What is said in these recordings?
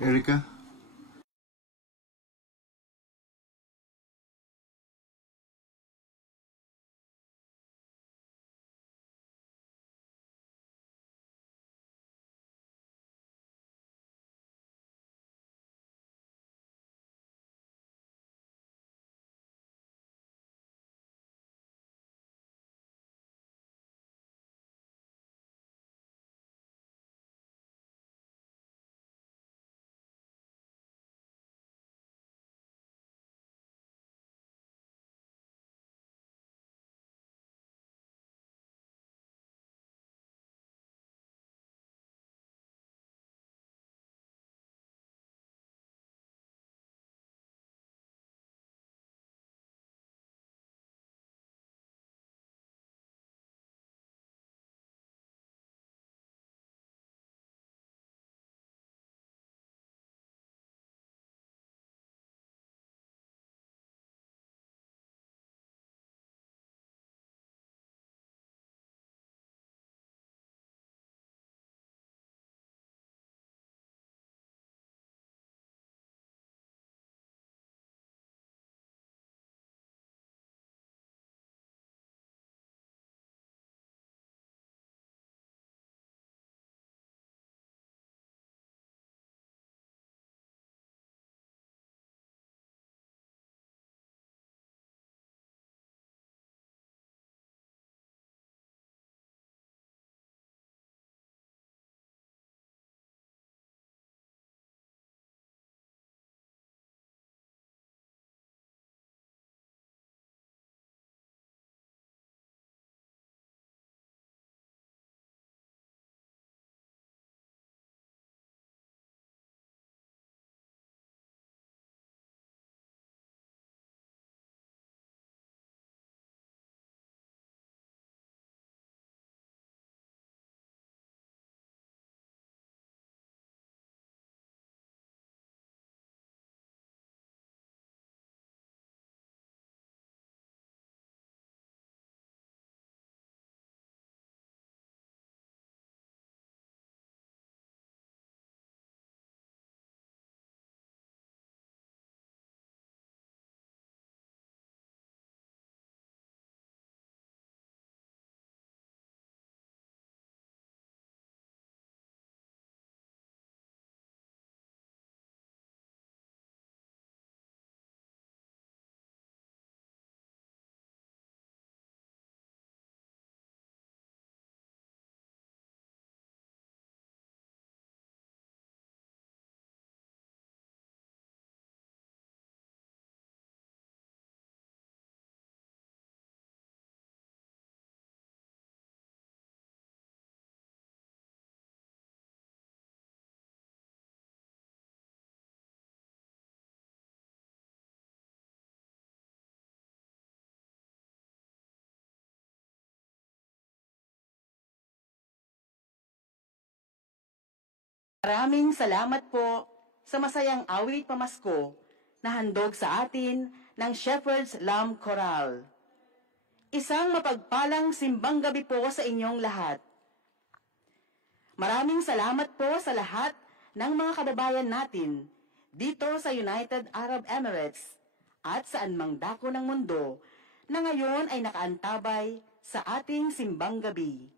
Erica? Maraming salamat po sa masayang awit pamasko na handog sa atin ng Shepherd's Lamb Choral. Isang mapagpalang simbang gabi po sa inyong lahat. Maraming salamat po sa lahat ng mga kababayan natin dito sa United Arab Emirates at saan mang dako ng mundo na ngayon ay nakaantabay sa ating simbang gabi.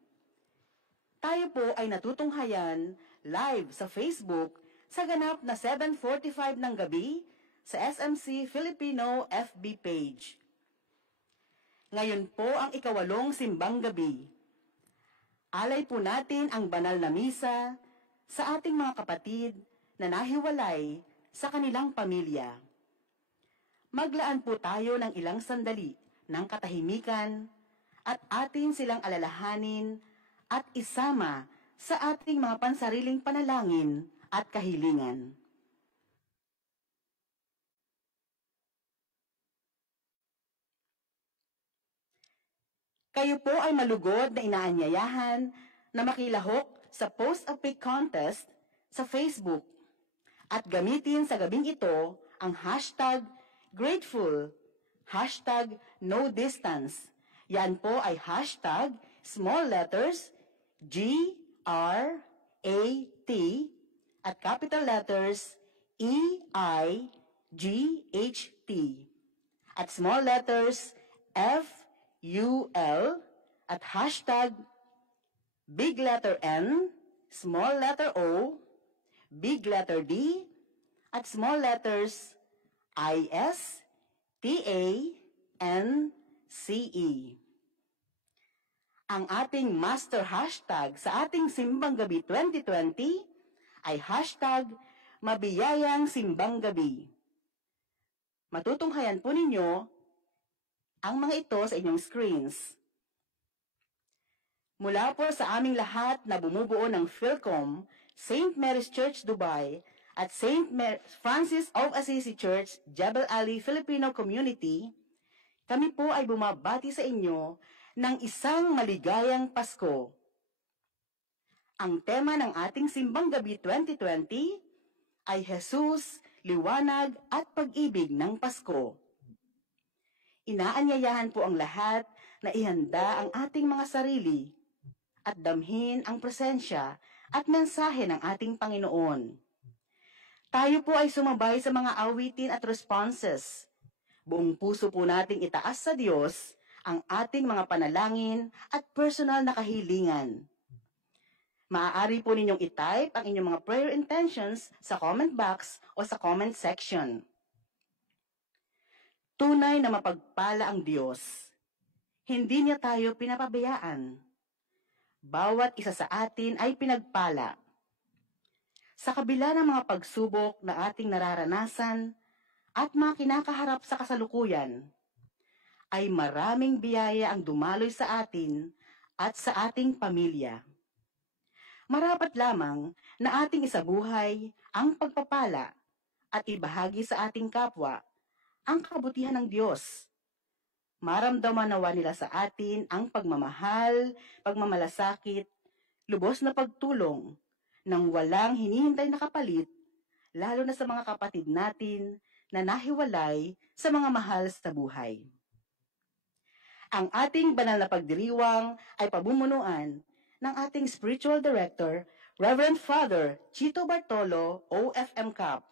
Tayo po ay natutunghayan live sa Facebook sa ganap na 7:45 ng gabi sa SMC Filipino FB page. Ngayon po ang ikawalong simbang gabi. Alay po natin ang banal na misa sa ating mga kapatid na nahiwalay sa kanilang pamilya. Maglaan po tayo ng ilang sandali ng katahimikan at atin silang alalahanin at isama sa ating mga pansariling panalangin at kahilingan. Kayo po ay malugod na inaanyayahan na makilahok sa Post-a-Pic Contest sa Facebook at gamitin sa gabing ito ang hashtag grateful, hashtag no distance. Yan po ay hashtag small letters GRAT at capital letters EIGHT at small letters FUL at hashtag big letter N, small letter O, big letter D, at small letters ISTANCE. Ang ating master hashtag sa ating Simbang Gabi 2020 ay hashtag Mabiyayang Simbang Gabi. Matutunghayan po ninyo ang mga ito sa inyong screens. Mula po sa aming lahat na bumubuo ng Philcom, St. Mary's Church, Dubai, at St. Francis of Assisi Church, Jebel Ali Filipino Community, kami po ay bumabati sa inyo ng isang maligayang Pasko. Ang tema ng ating Simbang Gabi 2020 ay Jesus, Liwanag at Pag-ibig ng Pasko. Inaanyayahan po ang lahat na ihanda ang ating mga sarili at damhin ang presensya at mensahe ng ating Panginoon. Tayo po ay sumabay sa mga awitin at responses. Buong puso po nating itaas sa Diyos ang ating mga panalangin at personal na kahilingan. Maaari po ninyong i-type ang inyong mga prayer intentions sa comment box o sa comment section. Tunay na mapagpala ang Diyos. Hindi niya tayo pinapabayaan. Bawat isa sa atin ay pinagpala. Sa kabila ng mga pagsubok na ating nararanasan at mga kinakaharap sa kasalukuyan, ay maraming biyaya ang dumaloy sa atin at sa ating pamilya. Marapat lamang na ating isabuhay ang pagpapala at ibahagi sa ating kapwa ang kabutihan ng Diyos. Maramdaman nawa nila sa atin ang pagmamahal, pagmamalasakit, lubos na pagtulong, nang walang hinihintay na kapalit, lalo na sa mga kapatid natin na nahiwalay sa mga mahal sa buhay. Ang ating banal na pagdiriwang ay pabumunuan ng ating spiritual director, Reverend Father Chito Bartolo, OFM Cap.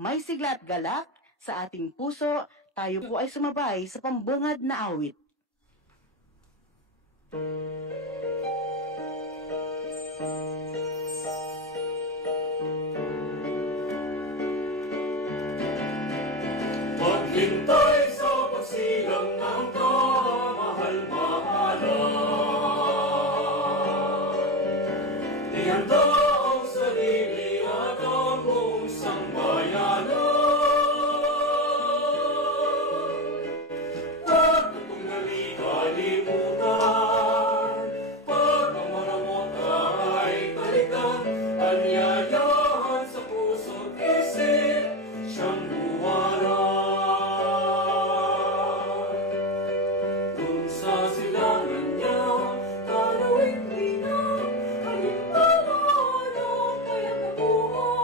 May sigla at galak sa ating puso, tayo po ay sumabay sa pambungad na awit. Maghintay sa pagsilang ng kamahal-mahalan. Ihanda ang sarili at ang buong sangbayanan. Pagtutunggali kalimutan, pagmamaramot ay talikan, anyayahan sa puso't isip, siyang buwaran. Dun sa silangan niya, kalawing linaw, alimbalaan ang kaya't nabuhay.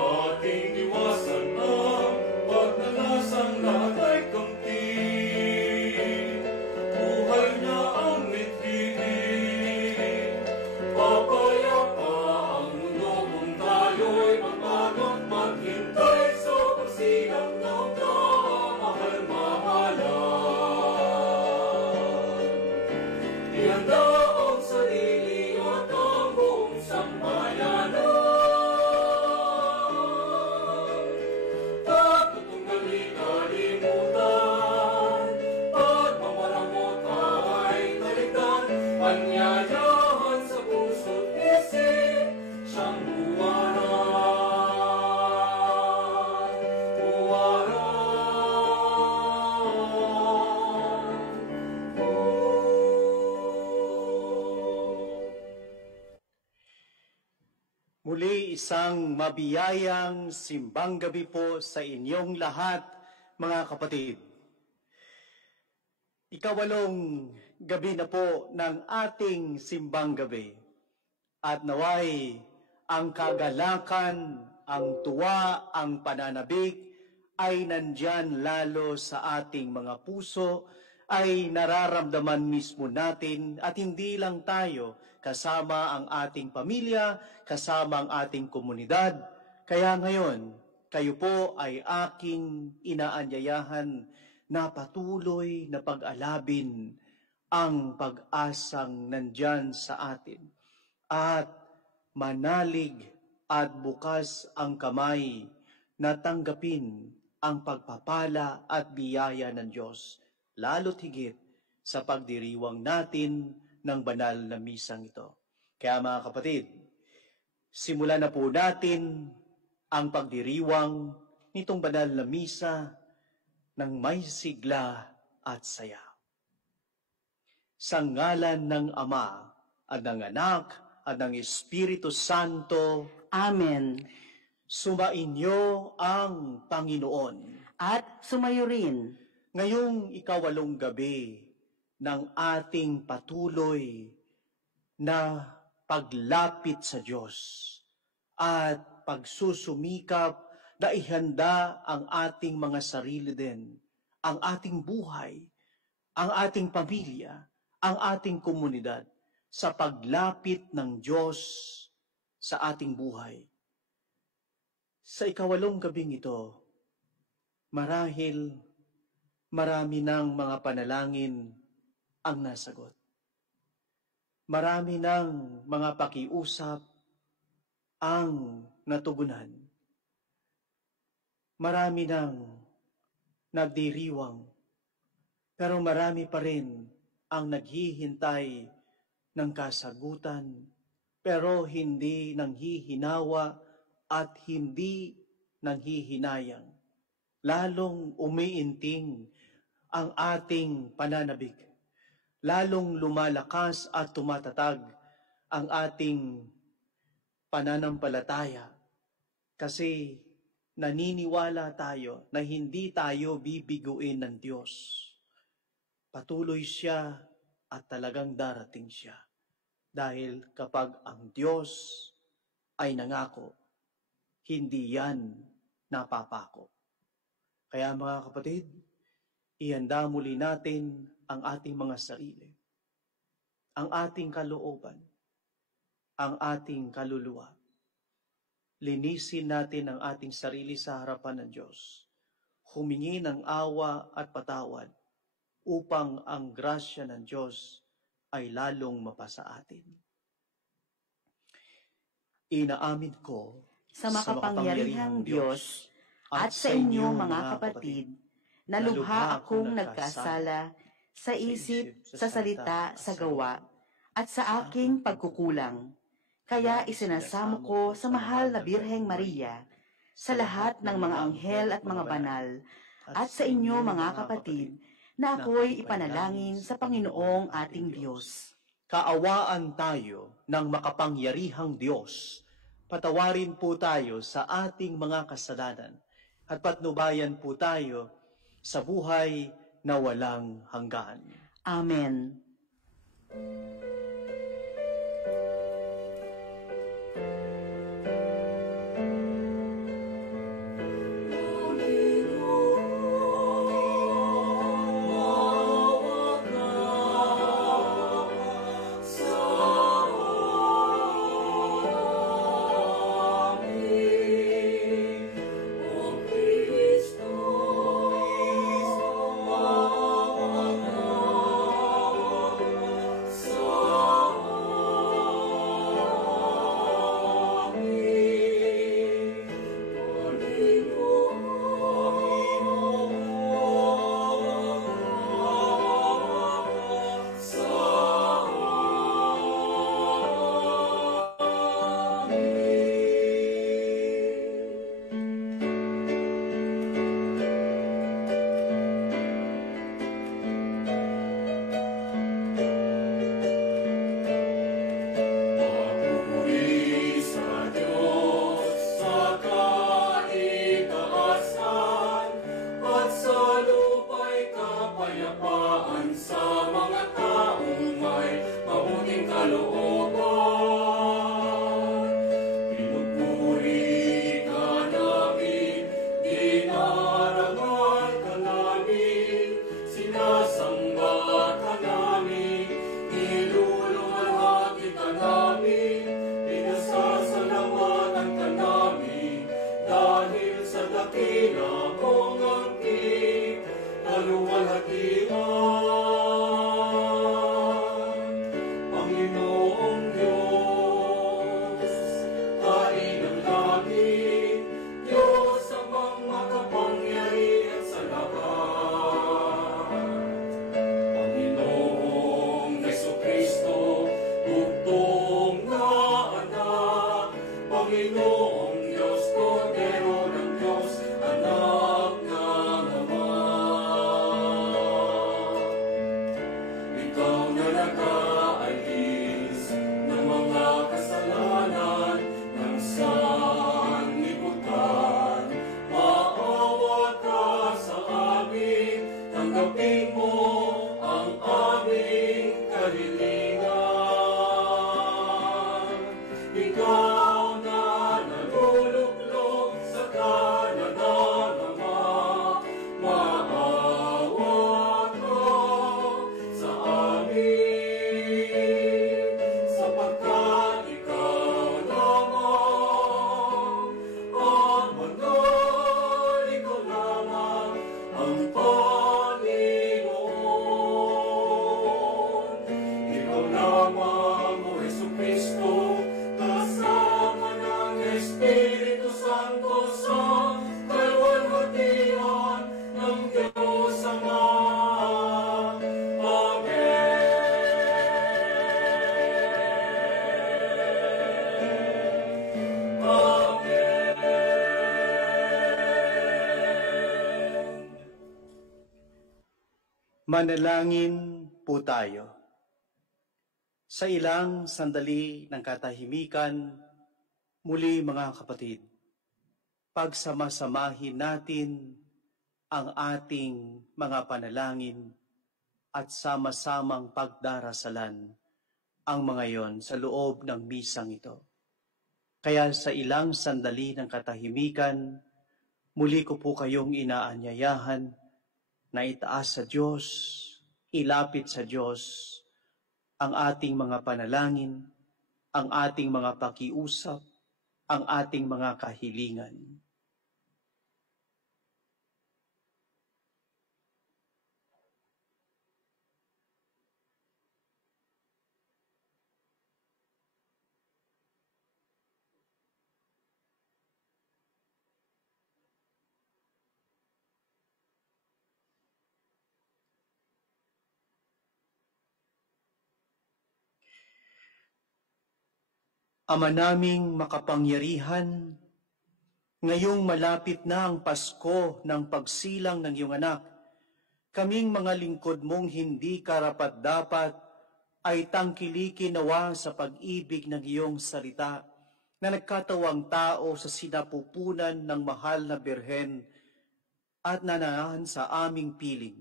Ating iwasan ang pagnanasang lahat ay kampi. Buhay niya ang mithiin. Papayapa ang mundo kung tayo'y magmano't maghintay sa pagsilang ng kamahal-mahalan. Ihanda ang sarili at ang buong sambayanan. Pagtutunggali kalimutan, pagmamaramot ay talikan, anyayahan sa puso't isip, siyang buwaran. Buwaran. Muli isang mabiyayang simbang gabi po sa inyong lahat, mga kapatid. Ikawalong gabi na po ng ating simbang gabi. At naway ang kagalakan, ang tuwa, ang pananabik ay nandyan lalo sa ating mga puso, ay nararamdaman mismo natin at hindi lang tayo kasama ang ating pamilya, kasama ang ating komunidad, Kaya ngayon, kayo po ay aking inaanyayahan na patuloy na pag-alabin ang pag-asang nandyan sa atin at manalig at bukas ang kamay na tanggapin ang pagpapala at biyaya ng Diyos, lalo't higit sa pagdiriwang natin ng banal na misang ito. Kaya mga kapatid, simulan na po natin ang pagdiriwang nitong banal na misa ng may sigla at saya. Sa ngalan ng Ama at ng Anak at ng Espiritu Santo. Amen. Sumainyo ang Panginoon. At sumayo rin. Ngayong ikawalong gabi ng ating patuloy na paglapit sa Diyos at pagsusumikap na ihanda ang ating mga sarili din, ang ating buhay, ang ating pamilya, ang ating komunidad sa paglapit ng Diyos sa ating buhay. Sa ikawalong gabing ito, marahil marami ng mga panalangin ang nasagot. Marami ng mga pakiusap ang natugunan. Marami ng nagdiriwang, pero marami pa rin ang naghihintay ng kasagutan, pero hindi nanghihinawa at hindi nanghihinayang. Lalong umiinting ang ating pananabik. Lalong lumalakas at tumatatag ang ating pananampalataya kasi naniniwala tayo na hindi tayo bibiguin ng Diyos. Patuloy siya at talagang darating siya. Dahil kapag ang Diyos ay nangako, hindi yan napapako. Kaya mga kapatid, ihanda muli natin ang ating mga sarili, ang ating kalooban, ang ating kaluluwa. Linisin natin ang ating sarili sa harapan ng Diyos. Humingi ng awa at patawad upang ang grasya ng Diyos ay lalong mapasa atin. Inaamin ko Sa makapangyarihang Diyos at sa inyo mga kapatid, na lubha akong nagkasala sa isip, sa salita, sa gawa, at sa aking pagkukulang. Kaya isinasamo ko sa mahal na Birheng Maria, sa lahat ng mga anghel at mga banal, at sa inyo mga kapatid, na ako'y ipanalangin sa Panginoong ating Diyos. Kaawaan tayo ng makapangyarihang Diyos. Patawarin po tayo sa ating mga kasalanan at patnubayan po tayo sa buhay na walang hanggan. Amen. Sagutin mo ang aming kahilingan. Ikaw na naluluklok sa kalanang Ama, maawa ka sa amin, sapagkat ikaw lamang ang manal, ikaw lamang ang Panginoon. Ikaw lamang, O Jesucristo, kasama ng Espiritu Santo sa kalwalhatian ng Diyos Ama. Amen. Amen. Manalangin po tayo. Sa ilang sandali ng katahimikan, muli mga kapatid, pagsamasamahin natin ang ating mga panalangin at sama-samang pagdarasalan ang mga yon sa loob ng misang ito. Kaya sa ilang sandali ng katahimikan, muli ko po kayong inaanyayahan na itaas sa Diyos, ilapit sa Diyos ang ating mga panalangin, ang ating mga pakiusap, ang ating mga kahilingan. Ama naming makapangyarihan, ngayong malapit na ang Pasko ng pagsilang ng iyong anak, kaming mga lingkod mong hindi karapat-dapat ay tangkilikin nawa sa pag-ibig ng iyong salita na nagkatawang tao sa sinapupunan ng mahal na Birhen at nananahan sa aming piling.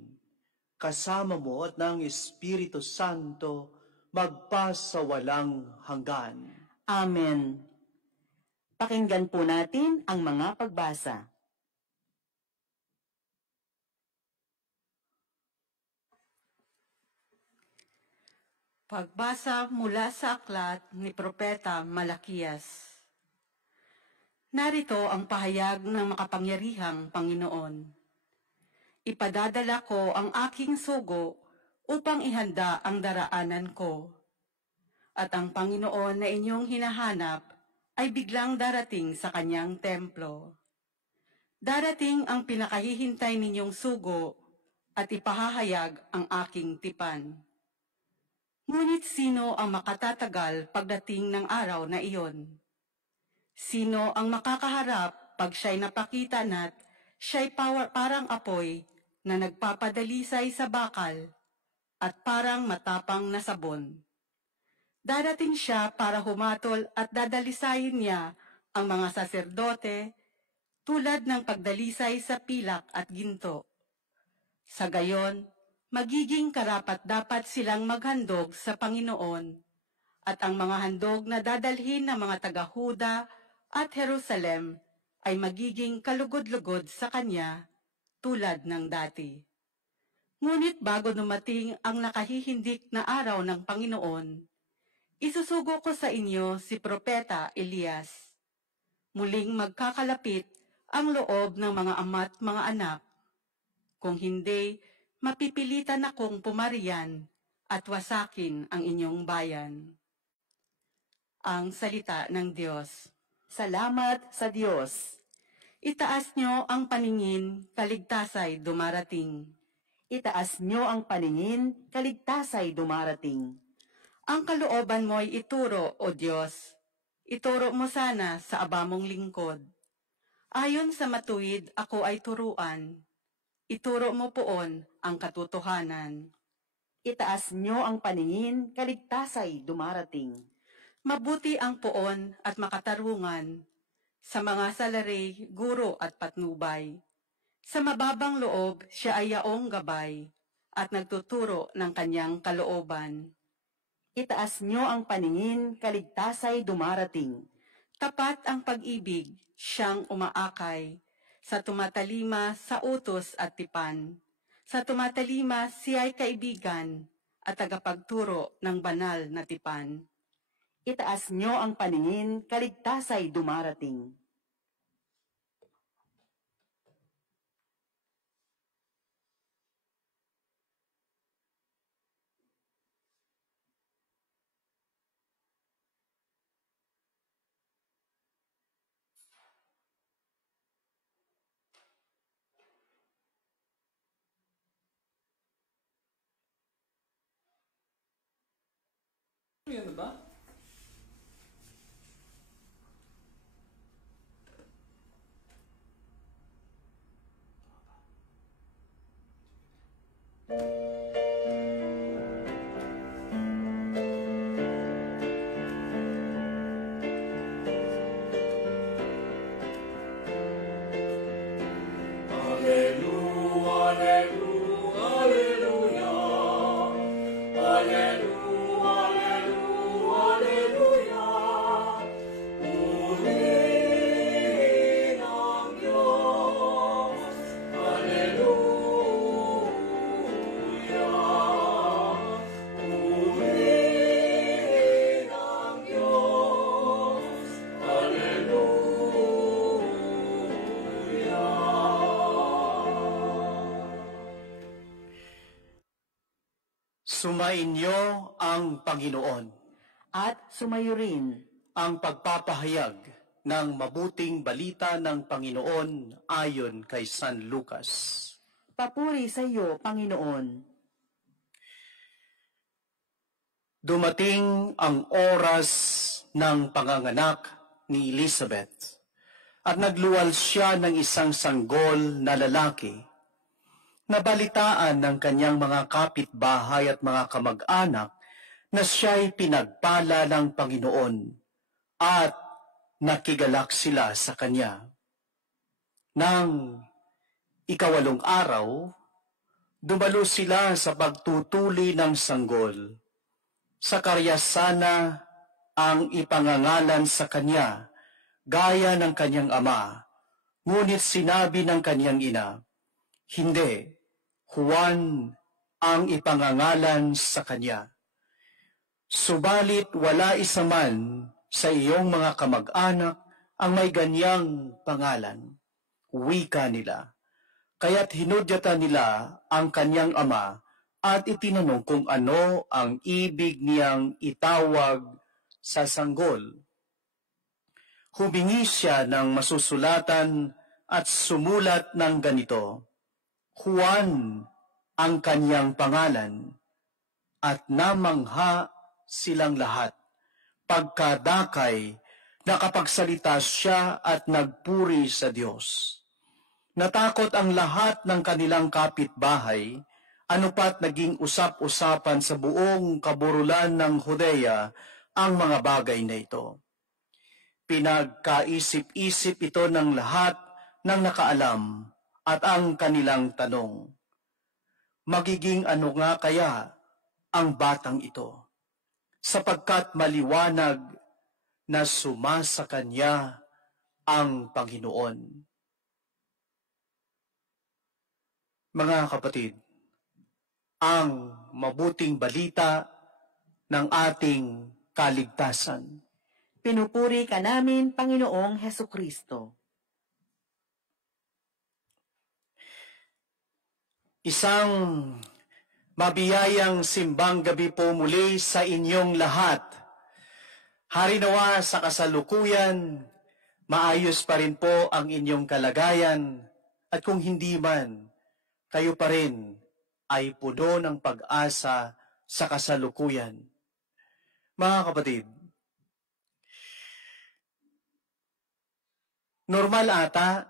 Kasama mo at ng Espiritu Santo magpasawalang hanggan. Amen. Pakinggan po natin ang mga pagbasa. Pagbasa mula sa aklat ni Propeta Malakiyas. Narito ang pahayag ng makapangyarihang Panginoon. Ipadadala ko ang aking sugo upang ihanda ang daraanan ko. At ang Panginoon na inyong hinahanap ay biglang darating sa kanyang templo. Darating ang pinakahihintay ninyong sugo at ipahahayag ang aking tipan. Ngunit sino ang makatatagal pagdating ng araw na iyon? Sino ang makakaharap pag siya'y napakita na't siya'y parang apoy na nagpapadalisay sa bakal at parang matapang na sabon? Darating siya para humatol at dadalisayin niya ang mga saserdote tulad ng pagdalisay sa pilak at ginto. Sa gayon, magiging karapat-dapat silang maghandog sa Panginoon at ang mga handog na dadalhin ng mga taga-Huda at Jerusalem ay magiging kalugod-lugod sa kanya tulad ng dati. Ngunit bago dumating ang nakahihindik na araw ng Panginoon, isusugo ko sa inyo si Propeta Elias. Muling magkakalapit ang loob ng mga ama't mga anak. Kung hindi, mapipilitan akong pumariyan at wasakin ang inyong bayan. Ang salita ng Diyos. Salamat sa Diyos. Itaas niyo ang paningin, kaligtasay dumarating. Itaas niyo ang paningin, kaligtasay dumarating. Ang kalooban mo'y ituro, O Diyos. Ituro mo sana sa abamong lingkod. Ayon sa matuwid, ako ay turuan. Ituro mo poon ang katotohanan. Itaas niyo ang paningin, kaligtasay dumarating. Mabuti ang poon at makatarungan. Sa mga salaray, guro at patnubay. Sa mababang loob, siya ay yaong gabay. at nagtuturo ng kanyang kalooban. Itaas nyo ang paningin, kaligtasay dumarating. Tapat ang pag-ibig, siyang umaakay. Sa tumatalima sa utos at tipan. Sa tumatalima siya'y kaibigan at tagapagturo ng banal na tipan. Itaas nyo ang paningin, kaligtasay dumarating. Yan ba? Sumainyo ang Panginoon. At sumayo rin Ang pagpapahayag ng mabuting balita ng Panginoon ayon kay San Lucas. papuri sa iyo, Panginoon. Dumating ang oras ng panganganak ni Elizabeth at nagluwal siya ng isang sanggol na lalaki. Nabalitaan ng kanyang mga kapitbahay at mga kamag-anak na siya'y pinagpala ng Panginoon at nakigalak sila sa kanya. Nang ikawalong araw, dumalo sila sa pagtutuli ng sanggol. Sa karyasana ang ipangangalan sa kanya, gaya ng kanyang ama, ngunit sinabi ng kanyang ina, hindi, Juan ang ipangangalan sa kanya. Subalit wala isa man sa iyong mga kamag-anak ang may ganyang pangalan, wika nila. Kaya't hinudyatan nila ang kanyang ama at itinanong kung ano ang ibig niyang itawag sa sanggol. Humingi siya ng masusulatan at sumulat ng ganito, Juan ang kanyang pangalan, at namangha silang lahat. Pagkadakay, nakapagsalita siya at nagpuri sa Diyos. Natakot ang lahat ng kanilang kapitbahay, ano pat naging usap-usapan sa buong kaburulan ng Judea ang mga bagay na ito. Pinagkaisip-isip ito ng lahat ng nakaalam at ang kanilang tanong, magiging ano nga kaya ang batang ito? Sapagkat maliwanag na sumasa kanya ang Panginoon. Mga kapatid, ang mabuting balita ng ating kaligtasan. Pinupuri ka namin, Panginoong Hesukristo. Isang mabiyayang simbang gabi po muli sa inyong lahat. Harinawa sa kasalukuyan, maayos pa rin po ang inyong kalagayan, at kung hindi man, kayo pa rin ay puno ng pag-asa sa kasalukuyan. Mga kapatid, normal ata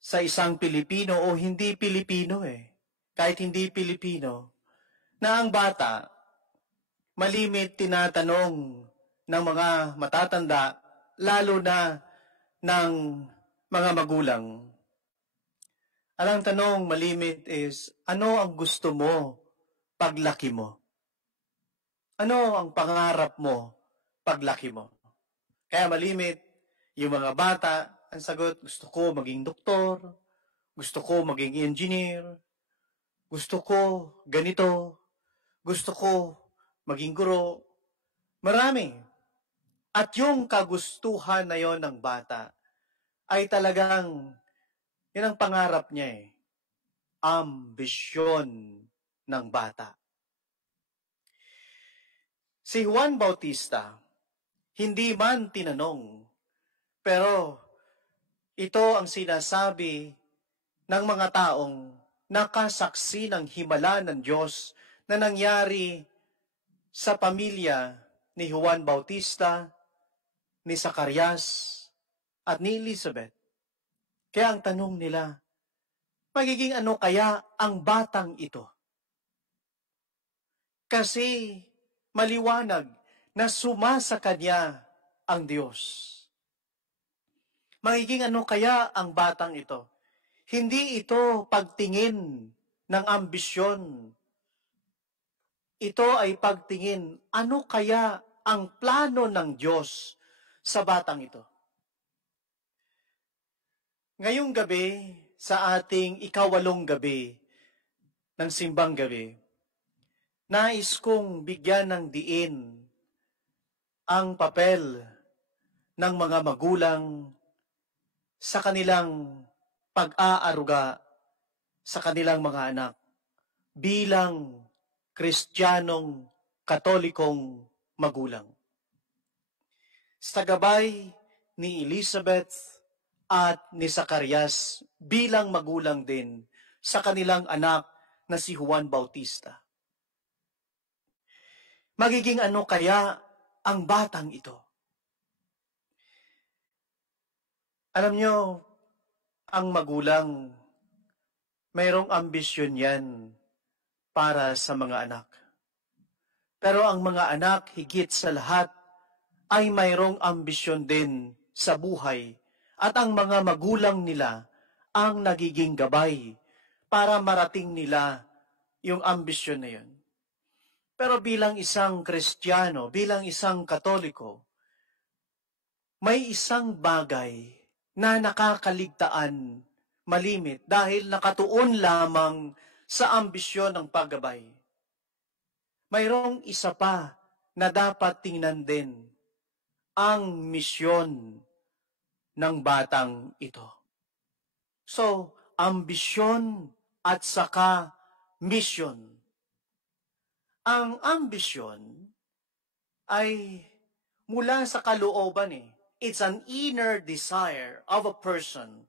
sa isang Pilipino o hindi Pilipino kahit hindi Pilipino, na ang bata malimit tinatanong ng mga matatanda, lalo na ng mga magulang, Ang tanong malimit is, ano ang gusto mo paglaki mo? Ano ang pangarap mo paglaki mo? Kaya malimit, yung mga bata, ang sagot, gusto ko maging doktor, gusto ko maging engineer, gusto ko ganito, gusto ko maging guro. Marami. At yung kagustuhan na yon ng bata ay talagang, yun ang pangarap niya eh. Ambisyon ng bata. Si Juan Bautista, hindi man tinanong, pero ito ang sinasabi ng mga taong nakasaksi ng himala ng Diyos na nangyari sa pamilya ni Juan Bautista, ni Zacarias, at ni Elizabeth. Kaya ang tanong nila, magiging ano kaya ang batang ito? Kasi maliwanag na sumasa kanya ang Diyos. Magiging ano kaya ang batang ito? Hindi ito pagtingin ng ambisyon. Ito ay pagtingin, ano kaya ang plano ng Diyos sa batang ito? Ngayong gabi, sa ating ikawalong gabi ng simbang gabi, nais kong bigyan ng diin ang papel ng mga magulang sa kanilang pag-aaruga sa kanilang mga anak bilang Kristiyanong Katolikong magulang. Sa gabay ni Elizabeth at ni Zacarias bilang magulang din sa kanilang anak na si Juan Bautista. Magiging ano kaya ang batang ito? Alam nyo, ang magulang, mayroong ambisyon yan para sa mga anak. Pero ang mga anak, higit sa lahat, ay mayroong ambisyon din sa buhay. At ang mga magulang nila ang nagiging gabay para marating nila yung ambisyon na yun. Pero bilang isang Kristiyano, bilang isang Katoliko, may isang bagay na nakakaligtaan malimit dahil nakatuon lamang sa ambisyon ng paggabay. Mayroong isa pa na dapat tingnan din, ang misyon ng batang ito. So, ambisyon at saka mission. Ang ambisyon ay mula sa kalooban eh. It's an inner desire of a person,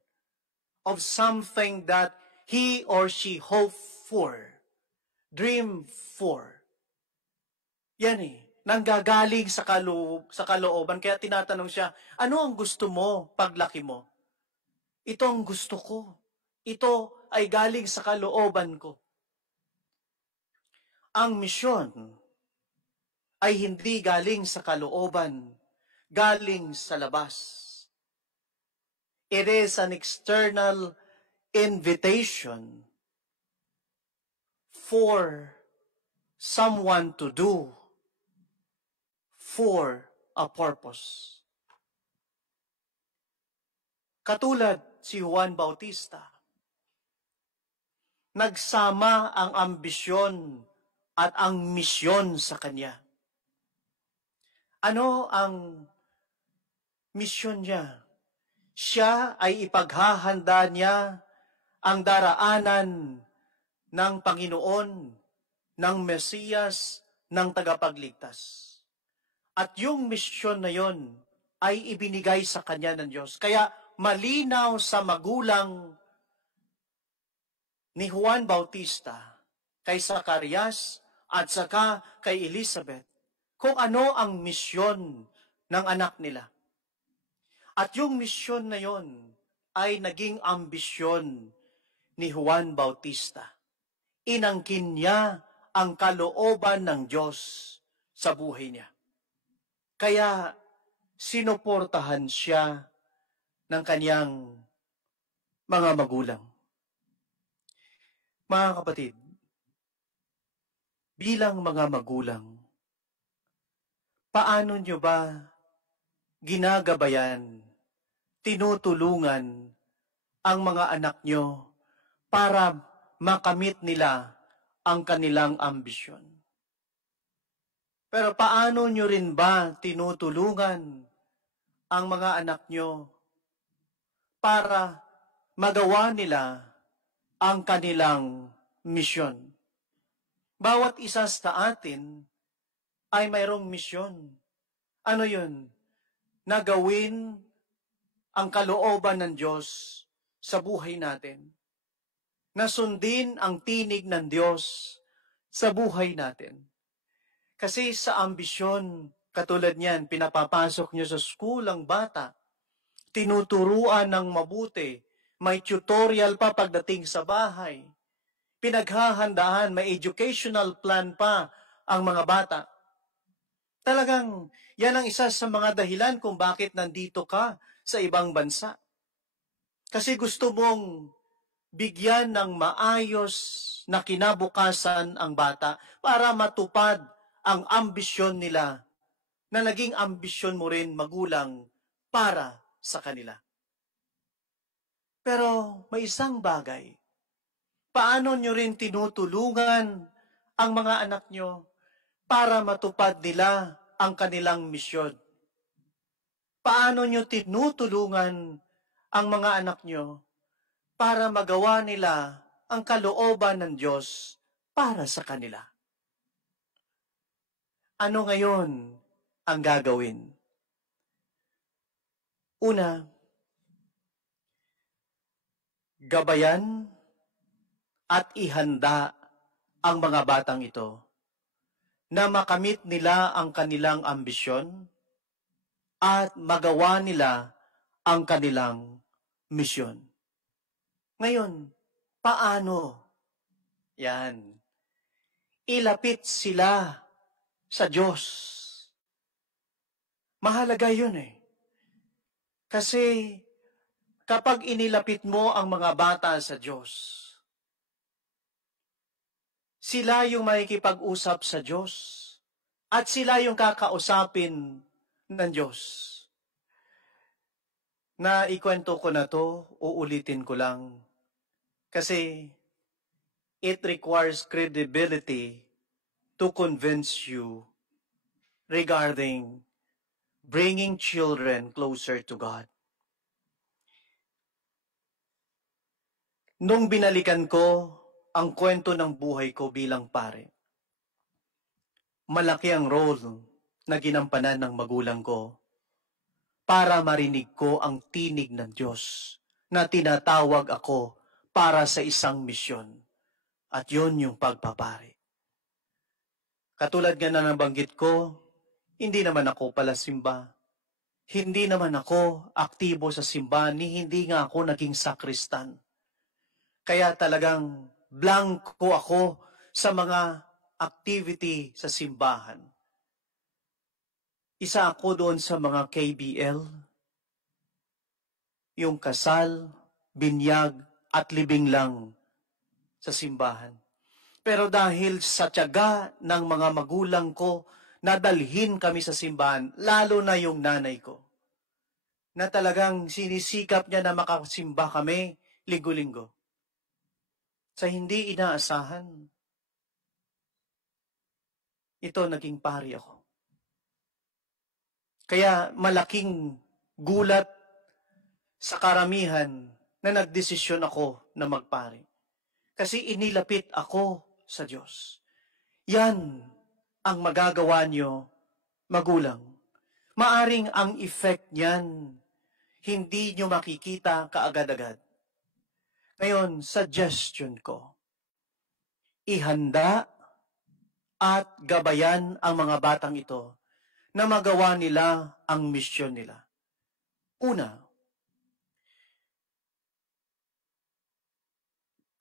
of something that he or she hope for, dream for. Yan eh, nanggagaling sa kalooban. Kaya tinatanong siya, ano ang gusto mo paglaki mo? Ito ang gusto ko. Ito ay galing sa kalooban ko. Ang misyon ay hindi galing sa kalooban, galing sa labas. It is an external invitation for someone to do for a purpose. Katulad si Juan Bautista, nagsama ang ambisyon at ang misyon sa kanya. Ano ang misyon niya? Siya ay ipaghahanda niya ang daraanan ng Panginoon, ng Mesiyas, ng tagapagligtas. At yung misyon na yon ay ibinigay sa kanya ng Diyos. Kaya malinaw sa magulang ni Juan Bautista, kay Zacarias at saka kay Elizabeth, kung ano ang misyon ng anak nila. At yung misyon na yon ay naging ambisyon ni Juan Bautista. Inangkin niya ang kalooban ng Diyos sa buhay niya. Kaya sinuportahan siya ng kanyang mga magulang. Mga kapatid, bilang mga magulang, paano nyo ba ginagabayan, tinutulungan ang mga anak nyo para makamit nila ang kanilang ambisyon? Pero paano nyo rin ba tinutulungan ang mga anak nyo para magawa nila ang kanilang misyon? Bawat isa sa atin ay mayroong misyon. Ano yun? Na gawin ang kalooban ng Diyos sa buhay natin. Na sundin ang tinig ng Diyos sa buhay natin. Kasi sa ambisyon, katulad niyan, pinapapasok nyo sa school ang bata, tinuturuan ng mabuti, may tutorial pa pagdating sa bahay, pinaghahandaan, may educational plan pa ang mga bata. Talagang yan ang isa sa mga dahilan kung bakit nandito ka sa ibang bansa. Kasi gusto mong bigyan ng maayos na kinabukasan ang bata para matupad ang ambisyon nila na naging ambisyon mo rin magulang para sa kanila. Pero may isang bagay. Paano nyo rin tinutulungan ang mga anak nyo para matupad nila ang kanilang misyon? Paano nyo tinutulungan ang mga anak nyo para magawa nila ang kalooban ng Diyos para sa kanila? Ano ngayon ang gagawin? Una, gabayan at ihanda ang mga batang ito na makamit nila ang kanilang ambisyon at magawa nila ang kanilang misyon. Ngayon, paano? Yan. Ilapit sila sa Diyos. Mahalaga yun eh. Kasi kapag inilapit mo ang mga bata sa Diyos, sila yung makikipag-usap sa Diyos at sila yung kakausapin ng Diyos. Na ikwento ko na to, uulitin ko lang. Kasi it requires credibility to convince you regarding bringing children closer to God. Nung binalikan ko ang kwento ng buhay ko bilang pare, malaki ang role na ginampanan ng magulang ko para marinig ko ang tinig ng Diyos na tinatawag ako para sa isang misyon. At yun yung pagpapari. Katulad nga na nabanggit ko, hindi naman ako palasimba. Hindi naman ako aktibo sa simbahan, hindi nga ako naging sakristan. Kaya talagang blanco ako sa mga activity sa simbahan. Isa ako doon sa mga KBL, yung kasal, binyag, at libing lang sa simbahan. Pero dahil sa tiyaga ng mga magulang ko, nadalhin kami sa simbahan, lalo na yung nanay ko, na talagang sinisikap niya na makasimba kami linggo-linggo. Sa hindi inaasahan, ito naging pari ako. Kaya malaking gulat sa karamihan na nagdesisyon ako na magpari. Kasi inilapit ako sa Diyos. Yan ang magagawa nyo, magulang. Maaring ang effect niyan, hindi nyo makikita kaagad-agad. Ngayon, suggestion ko, ihanda at gabayan ang mga batang ito na magawa nila ang misyon nila. Una,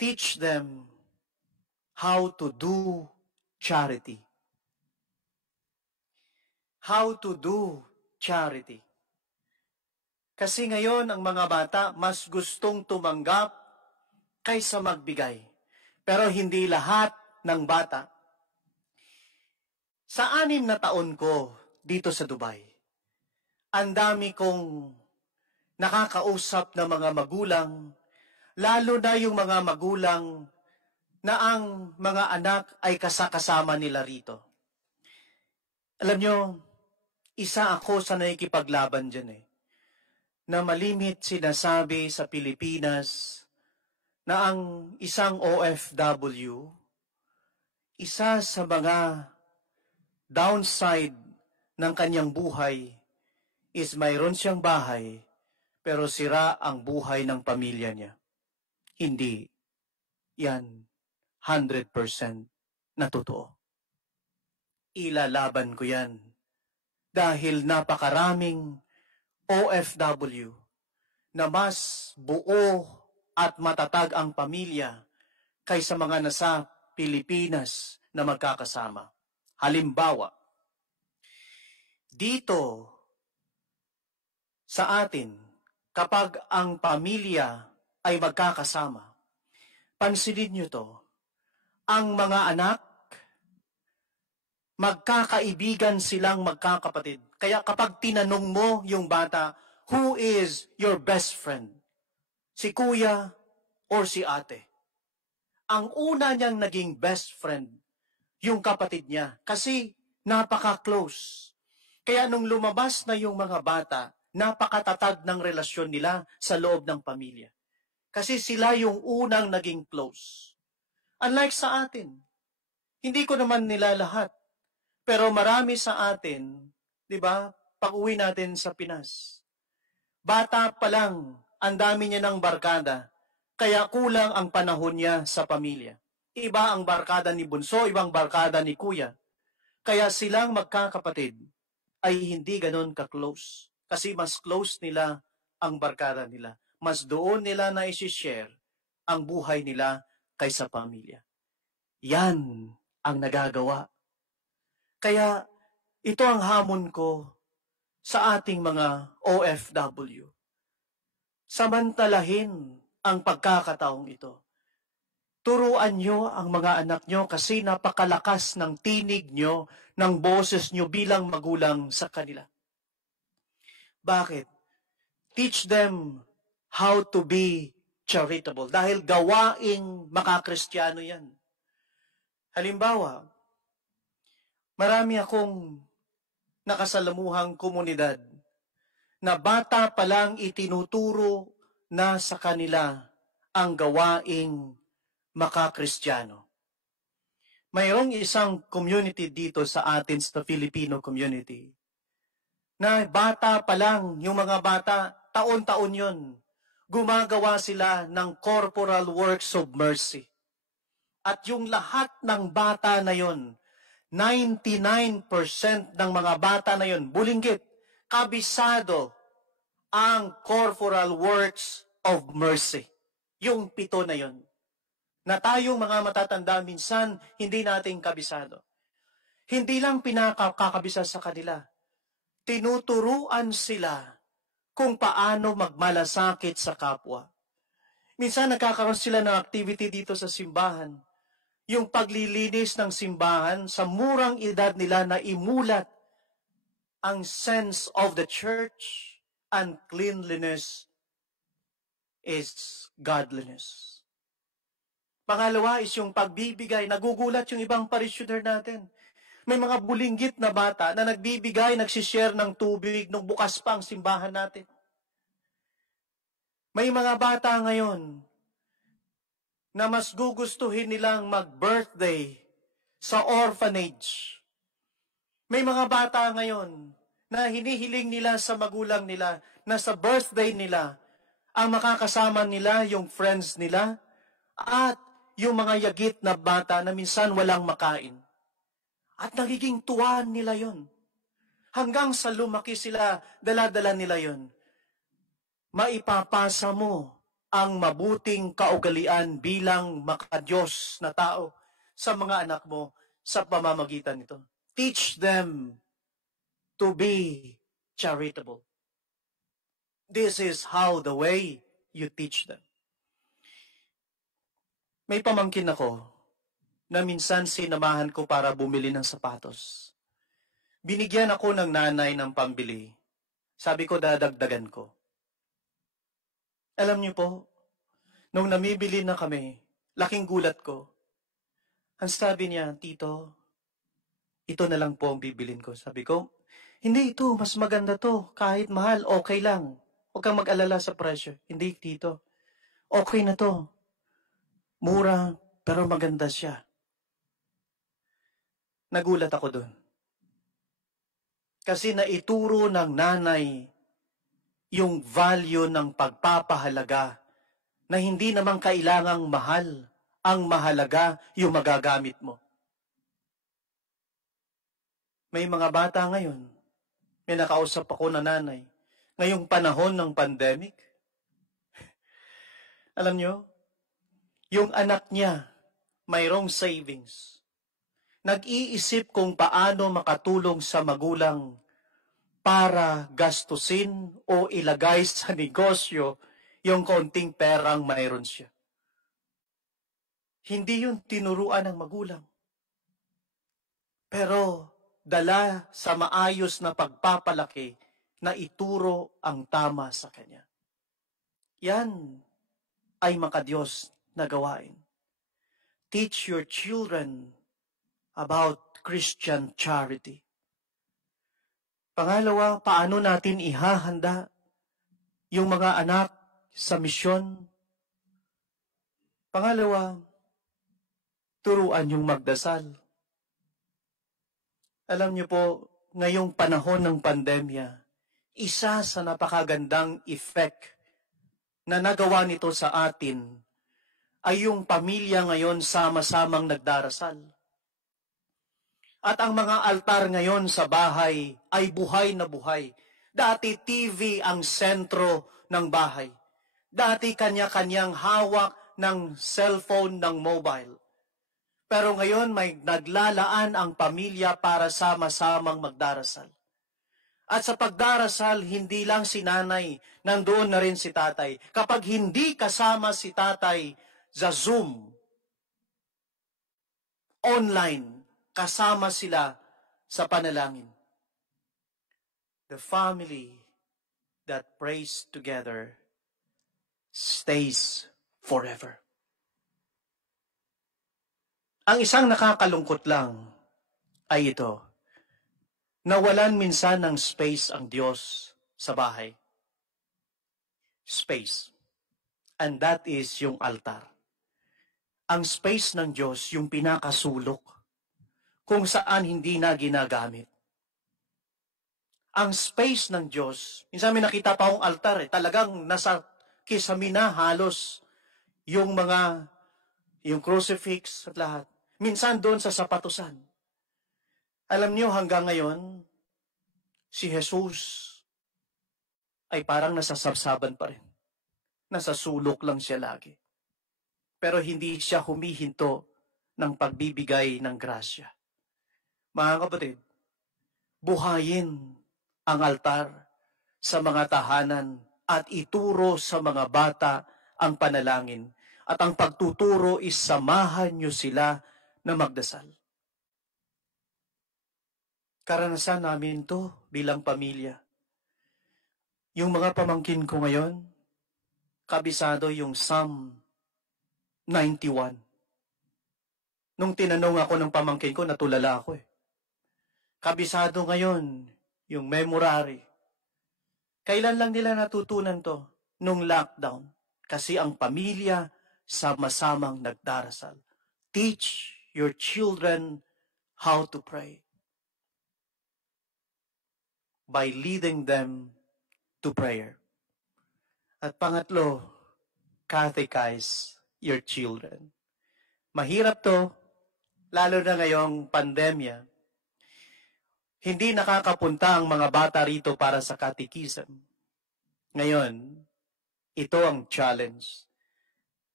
teach them how to do charity. How to do charity. Kasi ngayon ang mga bata mas gustong tumanggap kaysa magbigay. Pero hindi lahat ng bata. Sa 6 na taon ko dito sa Dubai, ang dami kong nakakausap na mga magulang, lalo na yung mga magulang na ang mga anak ay kasama nila rito. Alam nyo, isa ako sa nakikipaglaban dyan na malimit sinasabi sa Pilipinas na ang isang OFW, isa sa mga downside ng kanyang buhay is mayroon siyang bahay, pero sira ang buhay ng pamilya niya. Hindi yan 100% na totoo. Ilalaban ko yan dahil napakaraming OFW na mas buo at matatag ang pamilya kaysa mga nasa Pilipinas na magkakasama. Halimbawa, dito sa atin, kapag ang pamilya ay magkakasama, pansinin nyo to, ang mga anak, magkakaibigan silang magkakapatid. Kaya kapag tinanong mo yung bata, who is your best friend? Si kuya or si ate? Ang una niyang naging best friend, yung kapatid niya, kasi napaka-close. Kaya nung lumabas na yung mga bata, napakatatag ng relasyon nila sa loob ng pamilya. Kasi sila yung unang naging close. Unlike sa atin, hindi ko naman nila lahat. Pero marami sa atin, di ba, pag-uwi natin sa Pinas, bata pa lang, ang dami niya ng barkada, kaya kulang ang panahon niya sa pamilya. Iba ang barkada ni Bunso, ibang barkada ni Kuya. Kaya silang magkakapatid ay hindi ganon ka-close. Kasi mas close nila ang barkada nila. Mas doon nila na isi-share ang buhay nila kaysa pamilya. Yan ang nagagawa. Kaya ito ang hamon ko sa ating mga OFW. Samantalahin ang pagkakataong ito. Turuan nyo ang mga anak nyo kasi napakalakas ng tinig nyo, ng boses nyo bilang magulang sa kanila. Bakit? Teach them how to be charitable. Dahil gawaing makakristyano yan. Halimbawa, marami akong nakasalamuhang komunidad na bata pa lang itinuturo na sa kanila ang gawaing makakristyano. Mayroong isang community dito sa atin sa Filipino community na bata pa lang, yung mga bata, taon-taon yun, gumagawa sila ng corporal works of mercy. At yung lahat ng bata na yun, 99% ng mga bata na yun, bulinggit, kabisado ang corporal works of mercy. Yung 7 na yun. Na tayong mga matatanda, minsan hindi natin kabisado. Hindi lang pinakakabisa sa kanila. Tinuturuan sila kung paano magmalasakit sa kapwa. Minsan nagkakaroon sila ng activity dito sa simbahan. Yung paglilinis ng simbahan, sa murang edad nila na imulat ang sense of the church and cleanliness is godliness. Pangalawa is yung pagbibigay. Nagugulat yung ibang parishioner natin. May mga bulinggit na bata na nagbibigay, nagsishare ng tubig nung bukas pa ang simbahan natin. May mga bata ngayon na mas gugustuhin nilang mag-birthday sa orphanage. May mga bata ngayon na hinihiling nila sa magulang nila na sa birthday nila, ang makakasama nila yung friends nila at yung mga yagit na bata na minsan walang makain. At nagiging tuwa nila yon. Hanggang sa lumaki sila, dala-dala nila yon. Maipapasa mo ang mabuting kaugalian bilang makadiyos na tao sa mga anak mo sa pamamagitan nito. Teach them to be charitable. This is how the way you teach them. May pamangkin ako na minsan sinamahan ko para bumili ng sapatos. Binigyan ako ng nanay ng pambili. Sabi ko, dadagdagan ko. Alam niyo po, nung namibili na kami, laking gulat ko. Ang sabi niya, Tito, ito na lang po ang bibilin ko. Sabi ko, hindi ito, mas maganda to. Kahit mahal, okay lang. Huwag kang mag-alala sa presyo. Hindi, Tito. Okay na to. Mura, pero maganda siya. Nagulat ako doon. Kasi naituro ng nanay yung value ng pagpapahalaga na hindi naman kailangang mahal. Ang mahalaga yung magagamit mo. May mga bata ngayon, may nakausap ako na nanay, ngayong panahon ng pandemic. Alam nyo, yung anak niya, mayroong savings. Nag-iisip kung paano makatulong sa magulang para gastusin o ilagay sa negosyo yung konting perang mayroon siya. Hindi yun tinuruan ng magulang. Pero dala sa maayos na pagpapalaki na ituro ang tama sa kanya. Yan ay makadiyos na gawain. Teach your children about Christian charity. Pangalawa, paano natin ihahanda yung mga anak sa misyon? Pangalawa, turuan yung magdasal. Alam niyo po, ngayong panahon ng pandemya, isa sa napakagandang effect na nagawa nito sa atin ay yung pamilya ngayon sama-samang nagdarasal. At ang mga altar ngayon sa bahay ay buhay na buhay. Dati TV ang sentro ng bahay. Dati kanya-kanyang hawak ng cellphone, ng mobile. Pero ngayon may naglalaan ang pamilya para sama-samang magdarasal. At sa pagdarasal, hindi lang si nanay, nandoon na rin si tatay. Kapag hindi kasama si tatay sa Zoom, online, kasama sila sa panalangin. The family that prays together stays forever. Ang isang nakakalungkot lang ay ito, nawalan minsan ng space ang Diyos sa bahay. Space. And that is yung altar. Ang space ng Diyos, yung pinakasulok, kung saan hindi na ginagamit. Ang space ng Diyos, minsan may nakita pa akong altar, talagang nasa kisamina halos yung crucifix at lahat. Minsan doon sa sapatusan. Alam niyo hanggang ngayon, si Jesus ay parang nasasabsaban pa rin. Nasa sulok lang siya lagi. Pero hindi siya humihinto ng pagbibigay ng grasya. Mga kapatid, buhayin ang altar sa mga tahanan at ituro sa mga bata ang panalangin. At ang pagtuturo is samahan niyo sila na magdasal. Karanasan namin to bilang pamilya. Yung mga pamangkin ko ngayon, kabisado yung Psalm 91. Nung tinanong ako ng pamangkin ko, natulala ako . Kabisado ngayon yung memorary. Kailan lang nila natutunan to? Nung lockdown. Kasi ang pamilya sama-samang nagdarasal. Teach your children how to pray by leading them to prayer. At pangatlo, catechize your children. Mahirap to, lalo na ngayong pandemya. Hindi nakakapunta ang mga bata rito para sa catechism. Ngayon, ito ang challenge.